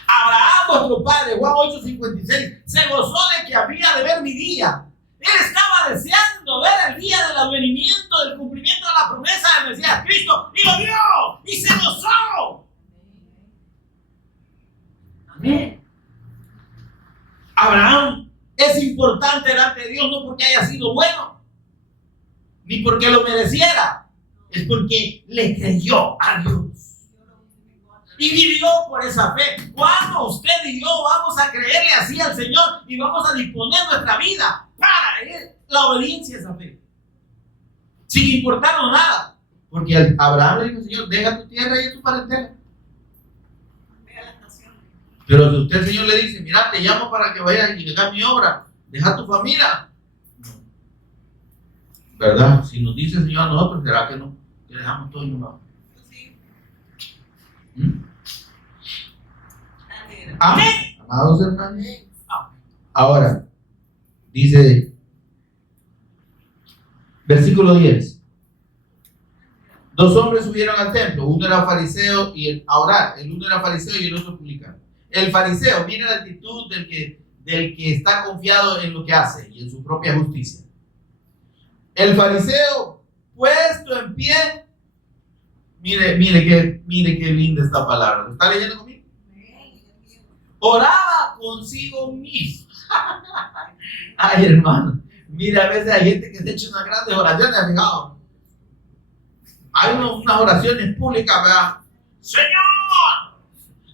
Abraham, vuestro padre, Juan 8:56, se gozó de que había de ver mi día. Él estaba deseando ver el día del advenimiento, del cumplimiento de la promesa del Mesías Cristo, y lo vio y se gozó. Amén. Abraham es importante delante de Dios no porque haya sido bueno, ni porque lo mereciera, es porque le creyó a Dios y vivió por esa fe. Cuando usted y yo vamos a creerle así al Señor y vamos a disponer nuestra vida para él, la obediencia a esa fe, sin importarnos nada, porque Abraham le dijo: Señor, deja tu tierra y tu parentela. Pero si usted, el Señor, le dice: mira, te llamo para que vayas y hagas mi obra, deja tu familia, ¿verdad? Si nos dice el Señor a nosotros, ¿será que no? Que dejamos todo y nos vamos. Amén. Amados hermanos. Ahora, dice, versículo 10. 2 hombres subieron al templo, uno era fariseo y a orar, el uno era fariseo y el otro publicano. El fariseo, mira la actitud del que está confiado en lo que hace y en su propia justicia. El fariseo, puesto en pie, mire qué linda esta palabra. ¿Lo está leyendo conmigo? Oraba consigo mismo. Ay, hermano, mira, a veces hay gente que se echa unas grandes oraciones, fijaos. Hay unas oraciones públicas, ¿verdad? Señor,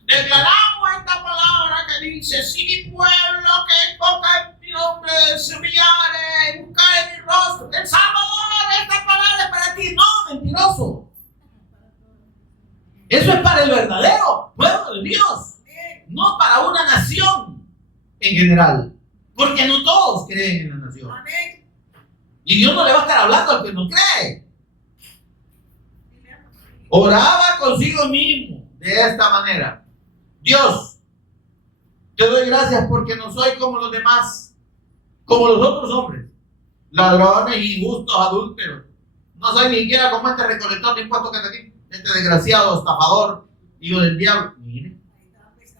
declaramos esta palabra que dice: si mi pueblo que invoca mi nombre se humillare y buscare mi rostro, el Salvador, esta palabra es para ti. No, mentiroso. Eso es para el verdadero pueblo de Dios, no para una nación en general, porque no todos creen en la nación. Y Dios no le va a estar hablando al que no cree. Oraba consigo mismo de esta manera: Dios, te doy gracias porque no soy como los demás, como los otros hombres, ladrones, injustos, adúlteros. No soy ni siquiera como este recolector de impuestos que está aquí, este desgraciado, estafador, hijo del diablo. Mire,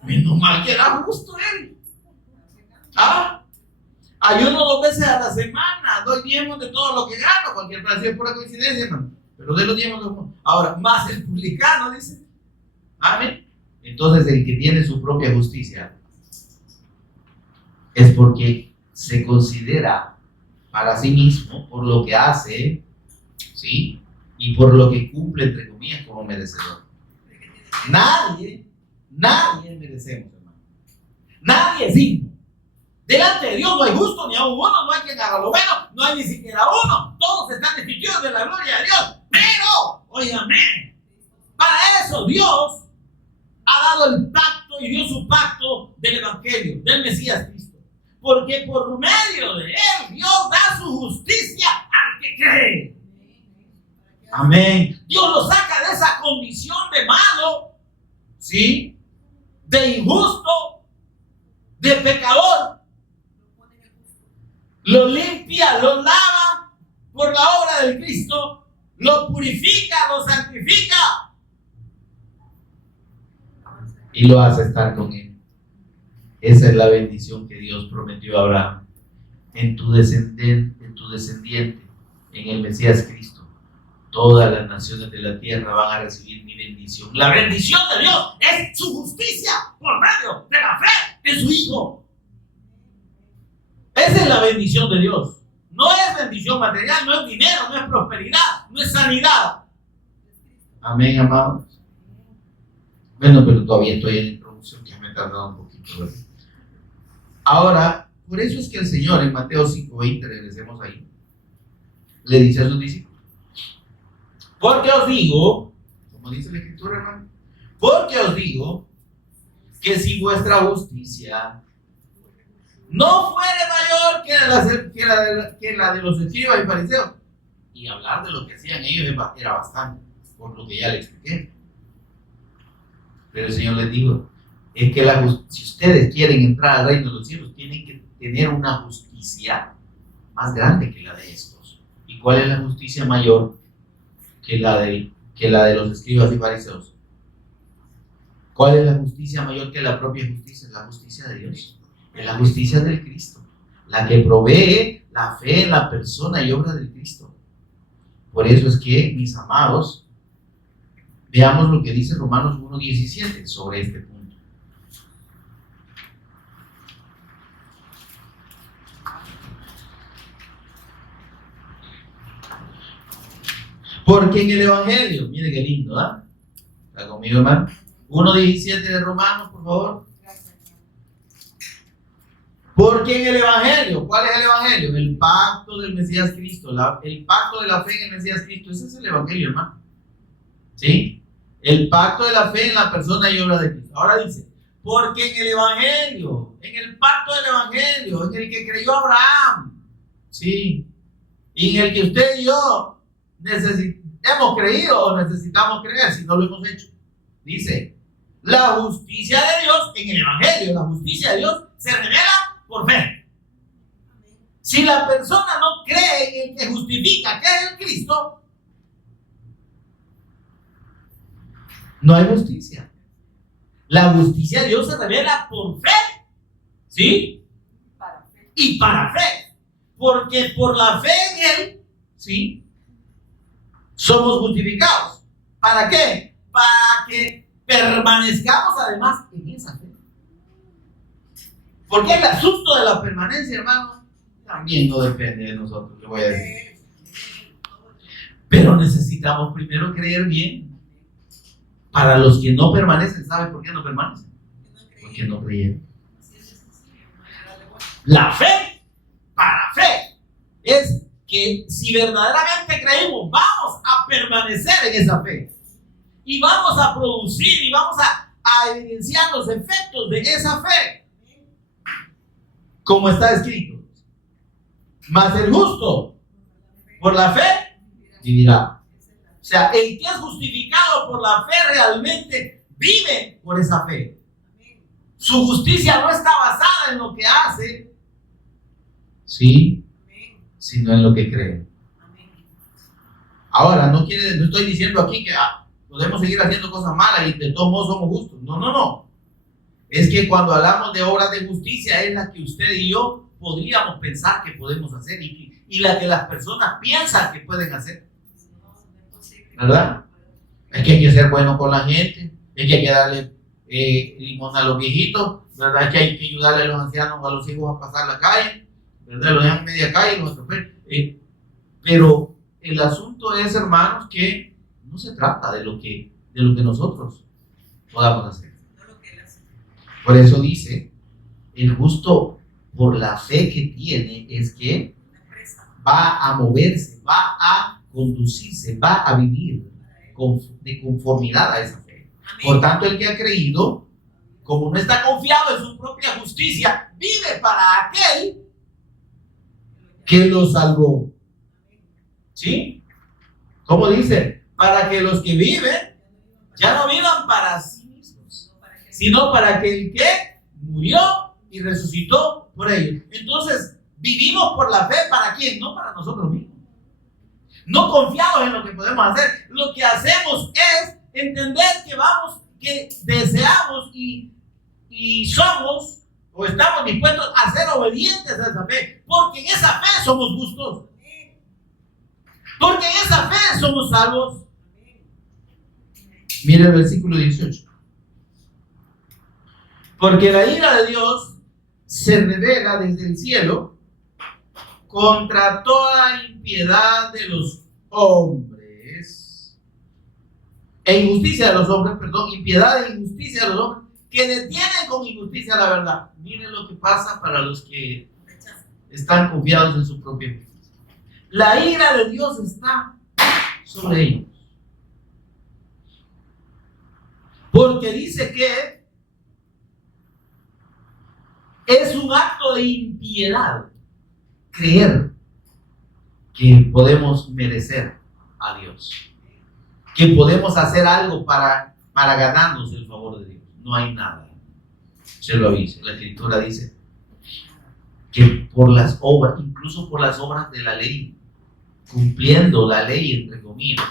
menos mal que era justo él. Ayuno 2 veces a la semana, doy diezmos de todo lo que gano. Cualquier precio es pura coincidencia, hermano, pero de los diezmos. Ahora, más el publicano, dice. Amén. Entonces, el que tiene su propia justicia es porque se considera para sí mismo, por lo que hace, ¿sí? Y por lo que cumple, entre comillas, como merecedor. Nadie merecemos, hermano. Nadie es digno. Delante de Dios no hay justo ni a uno, no hay quien haga lo bueno, no hay ni siquiera uno. Todos están destituidos de la gloria de Dios. Pero, óigame, para eso Dios ha dado el pacto y dio su pacto del Evangelio, del Mesías Cristo. Porque por medio de él, Dios da su justicia al que cree. Amén. Dios lo saca de esa condición de malo, ¿sí? De injusto, de pecador. Lo limpia, lo lava por la obra del Cristo, lo purifica, lo santifica. y lo hace estar con él. Esa es la bendición que Dios prometió a Abraham. En tu descendiente, en el Mesías Cristo, todas las naciones de la tierra van a recibir mi bendición. La bendición de Dios es su justicia por medio de la fe en su Hijo. Esa es la bendición de Dios. No es bendición material, no es dinero, no es prosperidad, no es sanidad. Amén, amados. Bueno, pero todavía estoy en la introducción, que me he tardado un poquito, ¿verdad? Ahora, por eso es que el Señor en Mateo 5:20, regresemos ahí, le dice a sus discípulos: porque os digo, como dice la Escritura, hermano, porque os digo que si vuestra justicia no fuere mayor que la de los escribas y fariseos, y hablar de lo que hacían ellos era bastante, por lo que ya le expliqué. Pero el Señor les dijo, es que si ustedes quieren entrar al reino de los cielos, tienen que tener una justicia más grande que la de estos. ¿Y cuál es la justicia mayor que la de los escribas y fariseos? ¿Cuál es la justicia mayor que la propia justicia? Es la justicia de Dios, es la justicia del Cristo, la que provee la fe en la persona y obra del Cristo. Por eso es que, mis amados, veamos lo que dice Romanos 1:17 sobre este punto. Porque en el Evangelio, mire qué lindo, ¿ah? ¿Está conmigo, hermano? 1:17 de Romanos, por favor. Porque en el Evangelio, ¿cuál es el Evangelio? El pacto del Mesías Cristo, el pacto de la fe en el Mesías Cristo. Ese es el Evangelio, hermano. ¿Sí? El pacto de la fe en la persona y obra de Cristo. Ahora dice, porque en el Evangelio, en el pacto del Evangelio, en el que creyó Abraham, ¿sí? Y en el que usted y yo hemos creído o necesitamos creer, si no lo hemos hecho. Dice, la justicia de Dios en el Evangelio, la justicia de Dios se revela por fe. Si la persona no cree en el que justifica, que es el Cristo, no hay justicia. La justicia de Dios se revela por fe, ¿sí? Y para fe. Porque por la fe en Él, ¿sí?, somos justificados. ¿Para qué? Para que permanezcamos además en esa fe. Porque el asunto de la permanencia, hermano, también no depende de nosotros, le voy a decir. Pero necesitamos primero creer bien. Para los que no permanecen, ¿saben por qué no permanecen? Porque no creyeron. La fe, para fe, es que si verdaderamente creemos, vamos a permanecer en esa fe. Y vamos a producir y vamos a evidenciar los efectos de esa fe. Como está escrito. Mas el justo, por la fe, vivirá. O sea, el que es justificado por la fe realmente vive por esa fe. Su justicia no está basada en lo que hace, sí, sino en lo que cree. Ahora, no estoy diciendo aquí que podemos seguir haciendo cosas malas y de todos modos somos justos. No. Es que cuando hablamos de obras de justicia es la que usted y yo podríamos pensar que podemos hacer y la que las personas piensan que pueden hacer. ¿Verdad? Es que hay que ser bueno con la gente, es que hay que darle limón a los viejitos, ¿verdad? Es que hay que ayudarle a los ancianos o a los hijos a pasar la calle, ¿verdad? Los dejan media calle, los atropellan. Pero el asunto es, hermanos, que no se trata de lo que nosotros podamos hacer. Por eso dice, el justo por la fe que tiene es que va a moverse, va a conducirse, va a vivir de conformidad a esa fe. Por tanto, el que ha creído, como no está confiado en su propia justicia, vive para aquel que lo salvó. ¿Sí? ¿Cómo dice? Para que los que viven ya no vivan para sí mismos, sino para aquel que murió y resucitó por ellos. Entonces, vivimos por la fe, ¿para quién? No para nosotros mismos. No confiados en lo que podemos hacer. Lo que hacemos es entender que vamos que deseamos y somos o estamos dispuestos a ser obedientes a esa fe, porque en esa fe somos justos, porque en esa fe somos salvos. Mire el versículo 18. Porque la ira de Dios se revela desde el cielo contra toda impiedad de los hombres, e injusticia de los hombres, impiedad e injusticia de los hombres, que detienen con injusticia la verdad. Miren lo que pasa para los que están confiados en su propia justicia. La ira de Dios está sobre ellos. Porque dice que es un acto de impiedad creer que podemos merecer a Dios, que podemos hacer algo para ganarnos el favor de Dios. No hay nada. Se lo aviso. La Escritura dice que por las obras, incluso por las obras de la ley, cumpliendo la ley, entre comillas,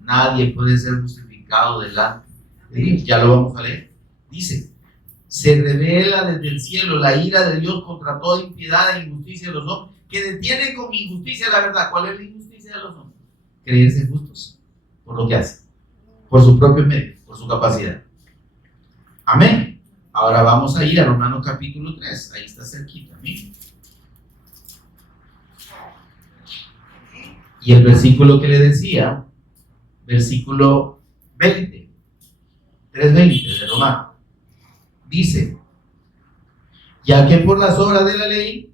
nadie puede ser justificado delante de Dios. Ya lo vamos a leer. Dice: se revela desde el cielo la ira de Dios contra toda impiedad e injusticia de los hombres, que detienen con injusticia la verdad. ¿Cuál es la injusticia de los hombres? Creerse justos por lo que hacen, por su propio medio, por su capacidad. Amén. Ahora vamos a ir a Romanos capítulo 3. Ahí está cerquita. Amén. Y el versículo que le decía, versículo 20, 3:20 de Romanos, dice: ya que por las obras de la ley,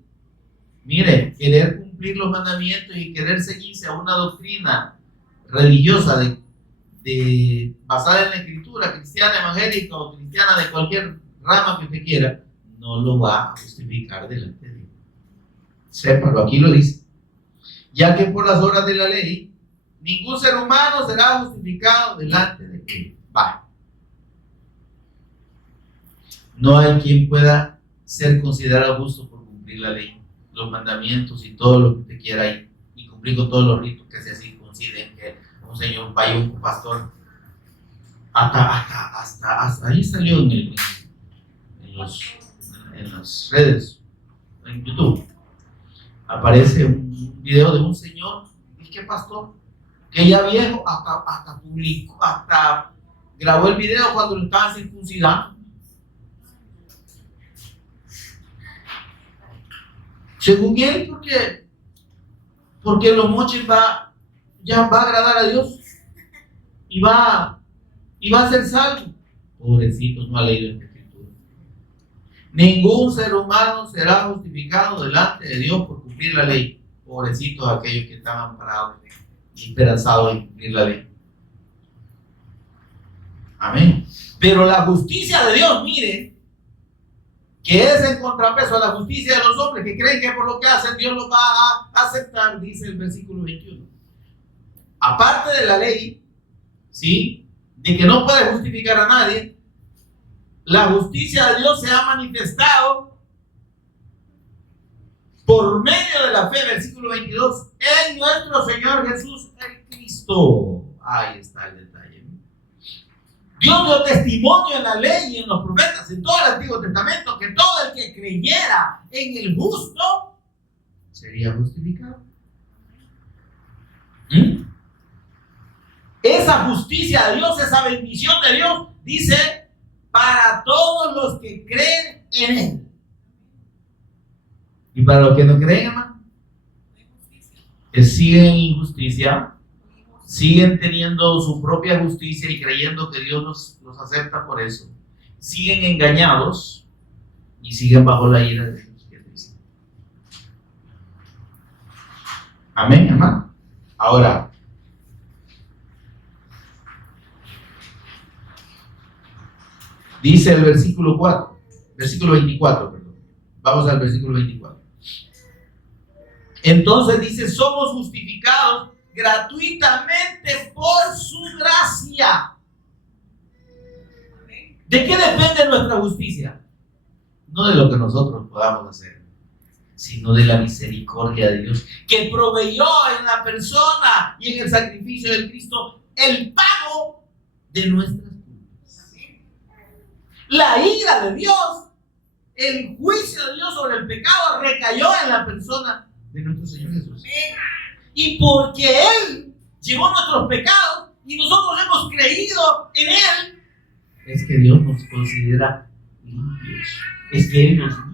mire, querer cumplir los mandamientos y querer seguirse a una doctrina religiosa basada en la Escritura, cristiana, evangélica o cristiana de cualquier rama que usted quiera, no lo va a justificar delante de Dios. Sépalo, aquí lo dice. Ya que por las obras de la ley, ningún ser humano será justificado delante de Dios. Va. No hay quien pueda ser considerado justo por cumplir la ley, los mandamientos y todo lo que usted quiera y cumplir con todos los ritos que se circunciden, que un señor vaya, un pastor, hasta ahí salió en las redes, en YouTube, aparece un video de un señor, ¿qué pastor? Que ya viejo, hasta publicó, hasta grabó el video cuando lo estaban circuncidando. Según él, porque los moches ya va a agradar a Dios y va a ser salvo. Pobrecitos, no ha leído esta Escritura. Ningún ser humano será justificado delante de Dios por cumplir la ley. Pobrecitos aquellos que están amparados y esperanzados en cumplir la ley. Amén. Pero la justicia de Dios, mire, que es en contrapeso a la justicia de los hombres que creen que por lo que hacen Dios los va a aceptar, dice el versículo 21. Aparte de la ley, ¿sí?, de que no puede justificar a nadie, la justicia de Dios se ha manifestado por medio de la fe, versículo 22, en nuestro Señor Jesús el Cristo. Ahí está el detalle. Dios dio testimonio en la ley y en los profetas, en todo el Antiguo Testamento, que todo el que creyera en el justo sería justificado. Esa justicia de Dios, esa bendición de Dios, dice, para todos los que creen en Él. Y para los que no creen, hermano, que siguen en injusticia, siguen teniendo su propia justicia y creyendo que Dios los acepta por eso, siguen engañados y siguen bajo la ira de Dios. Amén, hermano. Ahora, dice el versículo 24, perdón. Vamos al versículo 24. Entonces dice, somos justificados gratuitamente por su gracia. ¿De qué depende nuestra justicia? No de lo que nosotros podamos hacer, sino de la misericordia de Dios, que proveyó en la persona y en el sacrificio de Cristo el pago de nuestras culpas. La ira de Dios, el juicio de Dios sobre el pecado recayó en la persona de nuestro Señor Jesús. Y porque Él llevó nuestros pecados y nosotros hemos creído en Él, es que Dios nos considera limpios. Es que Él nos limpia.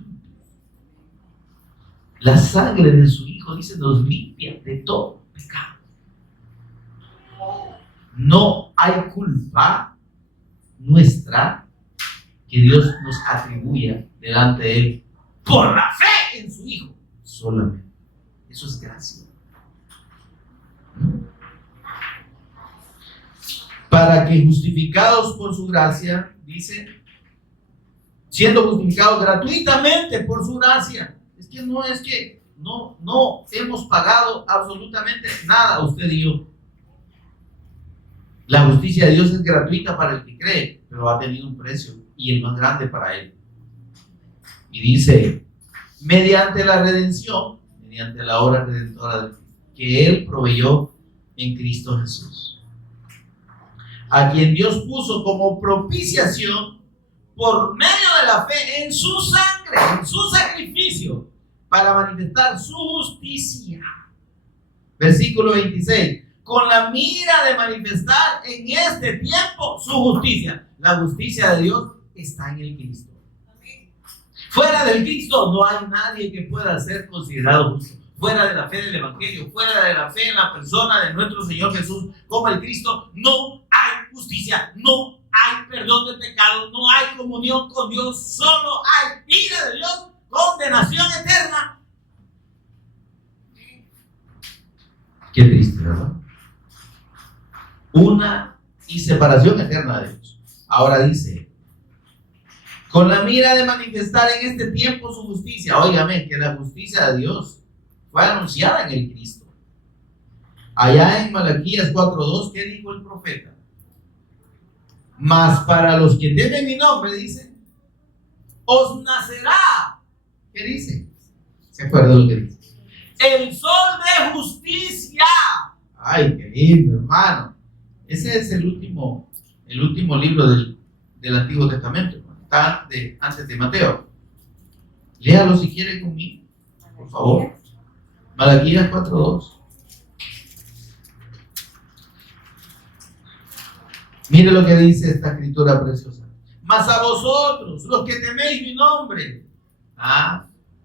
La sangre de su Hijo, dice, nos limpia de todo pecado. No hay culpa nuestra que Dios nos atribuya delante de Él por la fe en su Hijo solamente. Eso es gracia. Para que justificados por su gracia, dice, siendo justificados gratuitamente por su gracia. Es que no hemos pagado absolutamente nada, usted y yo. La justicia de Dios es gratuita para el que cree, pero ha tenido un precio y el más grande para él. Y dice, mediante la redención, mediante la obra redentora que Él proveyó en Cristo Jesús, a quien Dios puso como propiciación por medio de la fe en su sangre, en su sacrificio, para manifestar su justicia. Versículo 26. Con la mira de manifestar en este tiempo su justicia. La justicia de Dios está en el Cristo. Fuera del Cristo no hay nadie que pueda ser considerado justo. Fuera de la fe del Evangelio, fuera de la fe en la persona de nuestro Señor Jesús como el Cristo, no hay justicia, no hay perdón de pecados, no hay comunión con Dios, solo hay ira de Dios, condenación eterna. Qué triste, ¿verdad? Una y separación eterna de Dios. Ahora dice, con la mira de manifestar en este tiempo su justicia. Óigame, que la justicia de Dios fue anunciada en el Cristo. Allá en Malaquías 4:2, ¿qué dijo el profeta? Mas para los que temen mi nombre, dice, os nacerá. ¿Qué dice? ¿Se acuerda lo que dice? El sol de justicia. Ay, qué lindo, hermano. Ese es el último libro del Antiguo Testamento. Está antes de Mateo. Léalo si quiere conmigo, por favor. Malaquías 4:2. Mire lo que dice esta escritura preciosa. Mas a vosotros, los que teméis mi nombre.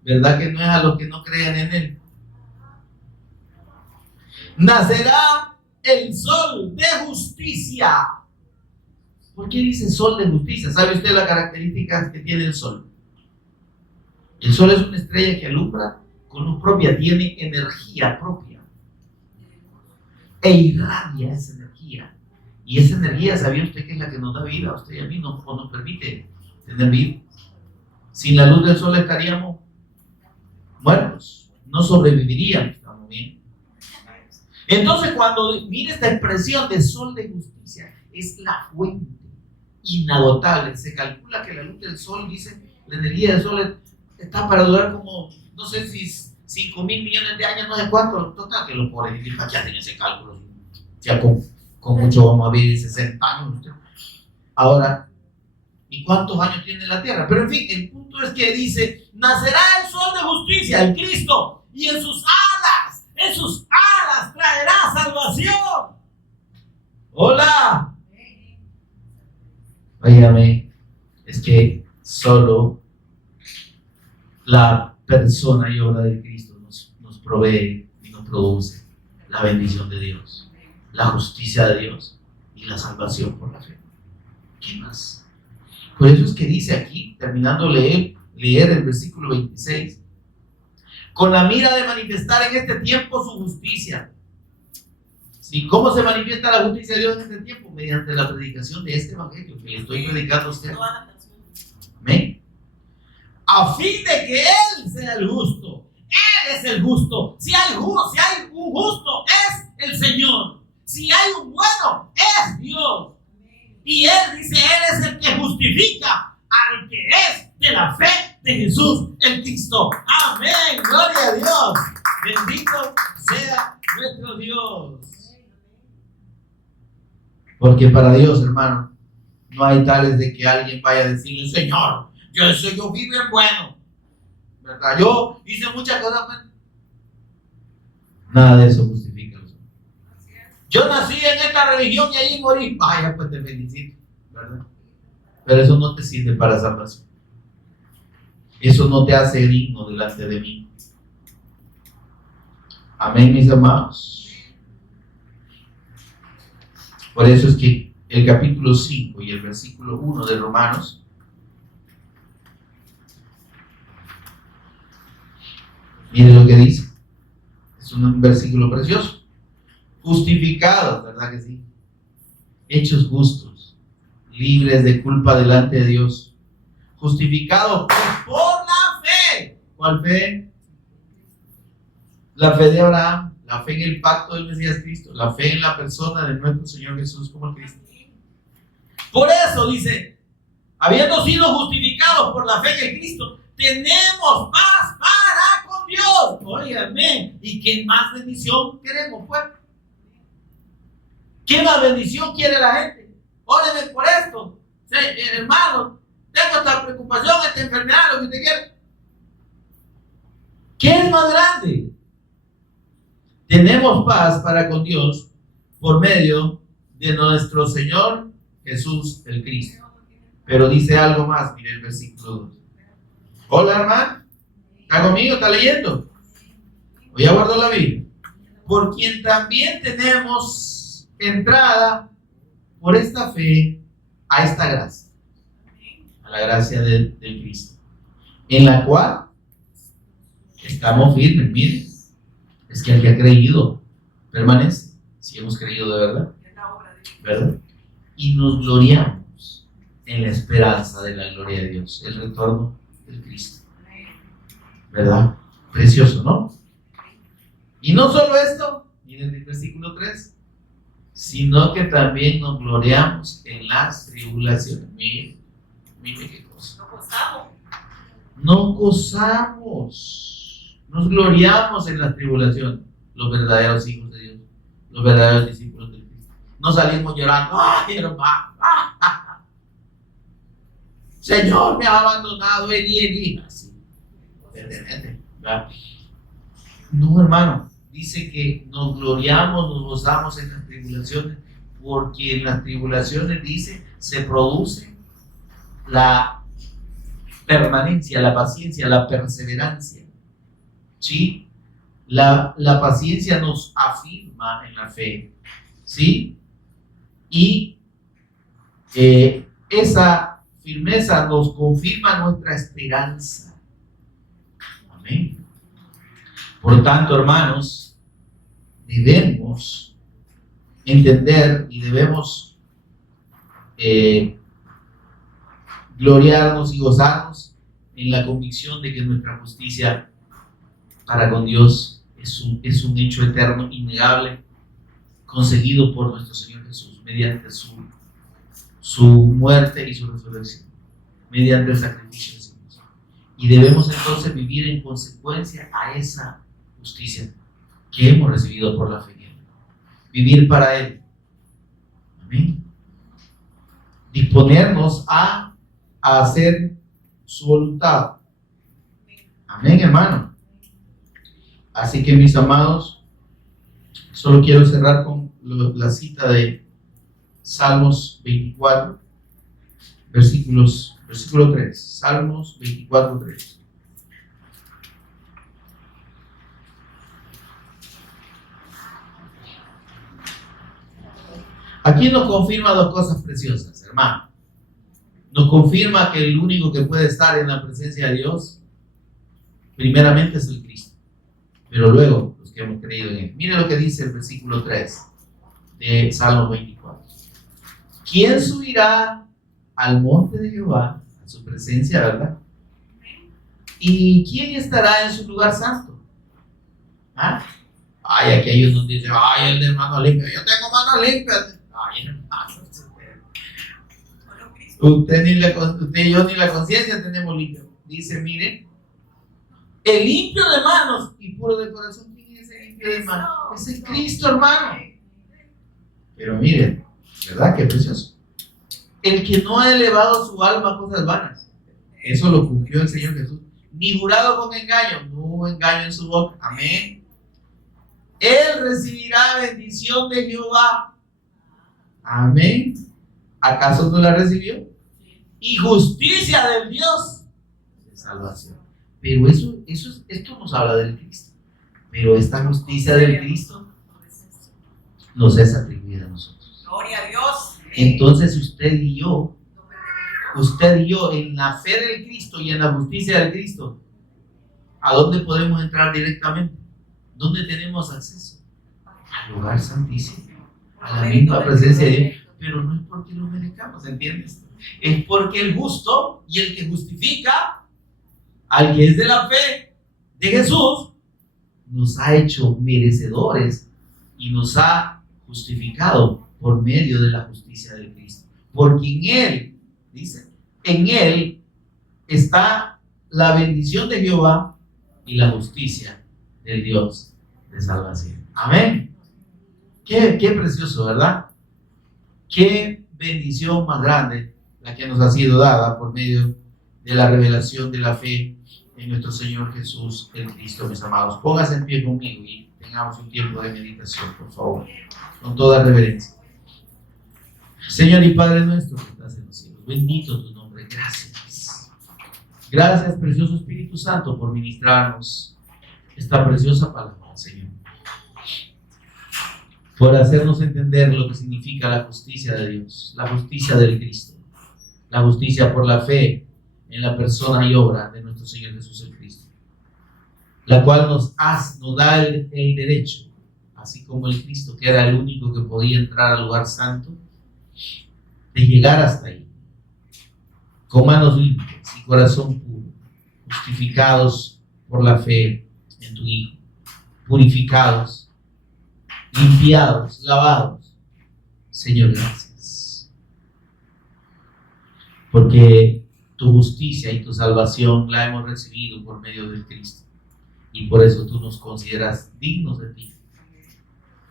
¿Verdad que no es a los que no crean en él? Nacerá el sol de justicia. ¿Por qué dice sol de justicia? ¿Sabe usted las características que tiene el sol? El sol es una estrella que alumbra con luz propia, tiene energía propia e irradia esa energía. Y esa energía, ¿sabía usted que es la que nos da vida a usted y a mí, nos permite tener vida? Sin la luz del sol estaríamos muertos, no sobreviviríamos. ¿Estamos bien? Entonces, cuando mire esta expresión de sol de justicia, es la fuente inagotable. Se calcula que la luz del sol, dice, la energía del sol está para durar como, no sé si 5.000 millones de años, no sé cuánto, total, que los pobres ya hacen ese cálculo. Ya con mucho vamos a vivir 60 años. Ahora, ¿y cuántos años tiene la tierra? Pero en fin, el punto es que dice, nacerá el sol de justicia, el Cristo, y en sus alas traerá salvación. Hola. Óigame, es que solo la persona y obra de Cristo nos provee y nos produce la bendición de Dios, la justicia de Dios y la salvación por la fe. ¿Qué más? Por eso es que dice aquí, terminando leer el versículo 26, con la mira de manifestar en este tiempo su justicia. ¿Sí? ¿Cómo se manifiesta la justicia de Dios en este tiempo? Mediante la predicación de este evangelio que le estoy predicando a usted. ¿Amén? A fin de que Él sea el justo. Él es el justo. Si hay un justo, es el Señor. Si hay un bueno, es Dios. Y Él dice, Él es el que justifica al que es de la fe de Jesús el Cristo. Amén. Gloria a Dios. Bendito sea nuestro Dios. Porque para Dios, hermano, No hay tales de que alguien vaya a decirle, Señor, yo fui bien bueno, ¿verdad? Yo hice muchas cosas buenas. Nada de eso justifica los hombres. Yo nací en esta religión y ahí morí. Vaya, pues te felicito, ¿verdad? Pero eso no te sirve para salvación. Eso no te hace digno delante de mí. Amén, mis amados. Por eso es que el capítulo 5 y el versículo 1 de Romanos miren lo que dice. Es un versículo precioso. Justificados, ¿verdad que sí? Hechos justos, libres de culpa delante de Dios. Justificados pues por la fe. ¿Cuál fe? La fe de Abraham, la fe en el pacto del Mesías Cristo, la fe en la persona de nuestro Señor Jesús como Cristo. Por eso dice, habiendo sido justificados por la fe en el Cristo, tenemos paz para con Dios. Óigame, ¿y qué más bendición queremos, pues? ¿Qué más bendición quiere la gente? Óreme por esto. Sí, hermano, tengo esta preocupación, esta enfermedad, lo que usted quiera. ¿Qué es más grande? Tenemos paz para con Dios por medio de nuestro Señor Jesús el Cristo. Pero dice algo más, mire el versículo 2. Hola, hermano. ¿Está conmigo? ¿Está leyendo? ¿O ya guardó la Biblia? Por quien también tenemos entrada por esta fe a esta gracia. A la gracia del Cristo. En la cual estamos firmes, miren. Es que el que ha creído permanece. Si hemos creído de verdad. ¿Verdad? Y nos gloriamos en la esperanza de la gloria de Dios, el retorno del Cristo. ¿Verdad? Precioso, ¿no? Y no solo esto, miren el versículo 3, sino que también nos gloriamos en las tribulaciones. Miren qué cosa. No gozamos. Nos gloriamos en las tribulaciones, los verdaderos hijos de Dios, los verdaderos discípulos de Cristo. No salimos llorando, ¡ay, hermano! Señor, me ha abandonado, Eli. Así, no, hermano, dice que nos gloriamos, nos gozamos en las tribulaciones, porque en las tribulaciones, dice, se produce la permanencia, la paciencia, la perseverancia. ¿Sí? La paciencia nos afirma en la fe, ¿sí? Y esa firmeza nos confirma nuestra esperanza. Amén. Por tanto, hermanos, debemos entender y debemos gloriarnos y gozarnos en la convicción de que nuestra justicia para con Dios es un hecho eterno, innegable, conseguido por nuestro Señor Jesús mediante su muerte y su resurrección, mediante el sacrificio de Jesús. Y debemos entonces vivir en consecuencia a esa justicia que hemos recibido por la fe. Vivir para Él. Amén. Disponernos a hacer su voluntad. Amén, hermano. Así que, mis amados, solo quiero cerrar con la cita de Salmos 24, versículo 3. Salmos 24, 3. Aquí nos confirma dos cosas preciosas, hermano. Nos confirma que el único que puede estar en la presencia de Dios, primeramente es el Cristo. Pero luego, los que hemos creído en Él. Miren lo que dice el versículo 3 de Salmo 24. ¿Quién subirá al monte de Jehová, a su presencia, verdad? ¿Y quién estará en su lugar santo? ¿Ah? Ay, aquí hay unos que dicen, ay, el de mano limpia. Yo tengo manos limpias. Ay, hermano. Usted y yo ni la conciencia tenemos limpia. Dice, miren. El limpio de manos y puro de corazón, ¿quién es el limpio de manos? Es el Cristo, hermano. Pero miren, ¿verdad? Qué precioso. El que no ha elevado su alma a cosas vanas. Eso lo cumplió el Señor Jesús. Ni jurado con engaño, no hubo engaño en su boca. Amén. Él recibirá bendición de Jehová. Amén. ¿Acaso no la recibió? Y justicia del Dios de salvación. Pero esto nos habla del Cristo. Pero esta justicia del Cristo nos es atribuida a nosotros. Gloria a Dios. Entonces usted y yo, en la fe del Cristo y en la justicia del Cristo, ¿a dónde podemos entrar directamente? ¿Dónde tenemos acceso? Al lugar santísimo, a la misma presencia de Dios. Pero no es porque lo merezcamos, ¿entiendes? Es porque el justo y el que justifica al que es de la fe de Jesús nos ha hecho merecedores y nos ha justificado por medio de la justicia de Cristo. Porque en Él, dice, en Él está la bendición de Jehová y la justicia del Dios de salvación. Amén. Qué precioso, ¿verdad? Qué bendición más grande la que nos ha sido dada por medio de la revelación de la fe en nuestro Señor Jesús, el Cristo, mis amados. Póngase en pie conmigo y tengamos un tiempo de meditación, por favor, con toda reverencia. Señor y Padre nuestro que estás en los cielos, bendito tu nombre, gracias. Gracias, precioso Espíritu Santo, por ministrarnos esta preciosa palabra, Señor. Por hacernos entender lo que significa la justicia de Dios, la justicia del Cristo, la justicia por la fe en la persona y obra de nuestro Señor Jesús el Cristo, la cual nos da el derecho, así como el Cristo, que era el único que podía entrar al lugar santo, de llegar hasta ahí, con manos limpias y corazón puro, justificados por la fe en tu Hijo, purificados, limpiados, lavados. Señor, gracias, porque tu justicia y tu salvación la hemos recibido por medio del Cristo, y por eso tú nos consideras dignos de ti,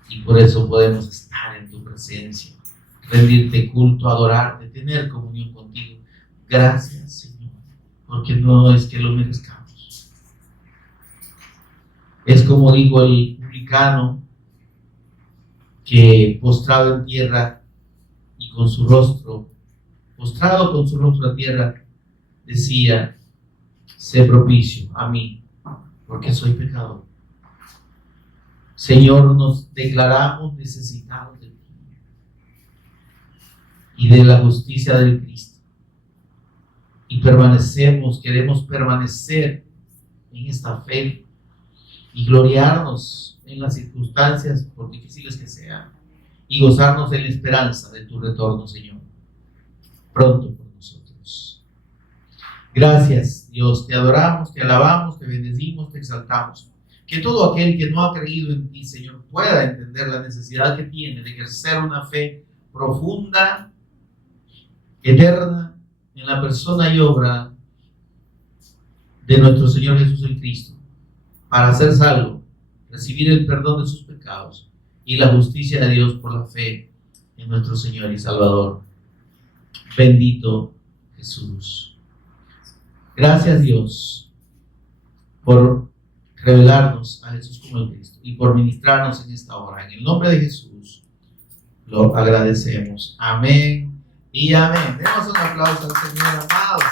y por eso podemos estar en tu presencia, rendirte culto, adorarte, tener comunión contigo. Gracias, Señor, porque no es que lo merezcamos. Es como dijo el publicano, que postrado en tierra y con su rostro, postrado con su rostro a tierra, decía: sé propicio a mí, porque soy pecador. Señor, nos declaramos necesitados de ti y de la justicia del Cristo, y queremos permanecer en esta fe y gloriarnos en las circunstancias, por difíciles que sean, y gozarnos en la esperanza de tu retorno, Señor, pronto por nosotros. Gracias, Dios, te adoramos, te alabamos, te bendecimos, te exaltamos. Que todo aquel que no ha creído en ti, Señor, pueda entender la necesidad que tiene de ejercer una fe profunda, eterna, en la persona y obra de nuestro Señor Jesús el Cristo, para ser salvo, recibir el perdón de sus pecados y la justicia de Dios por la fe en nuestro Señor y Salvador. Bendito Jesús. Gracias, Dios, por revelarnos a Jesús como el Cristo y por ministrarnos en esta hora. En el nombre de Jesús lo agradecemos. Amén y amén. Demos un aplauso al Señor, amados.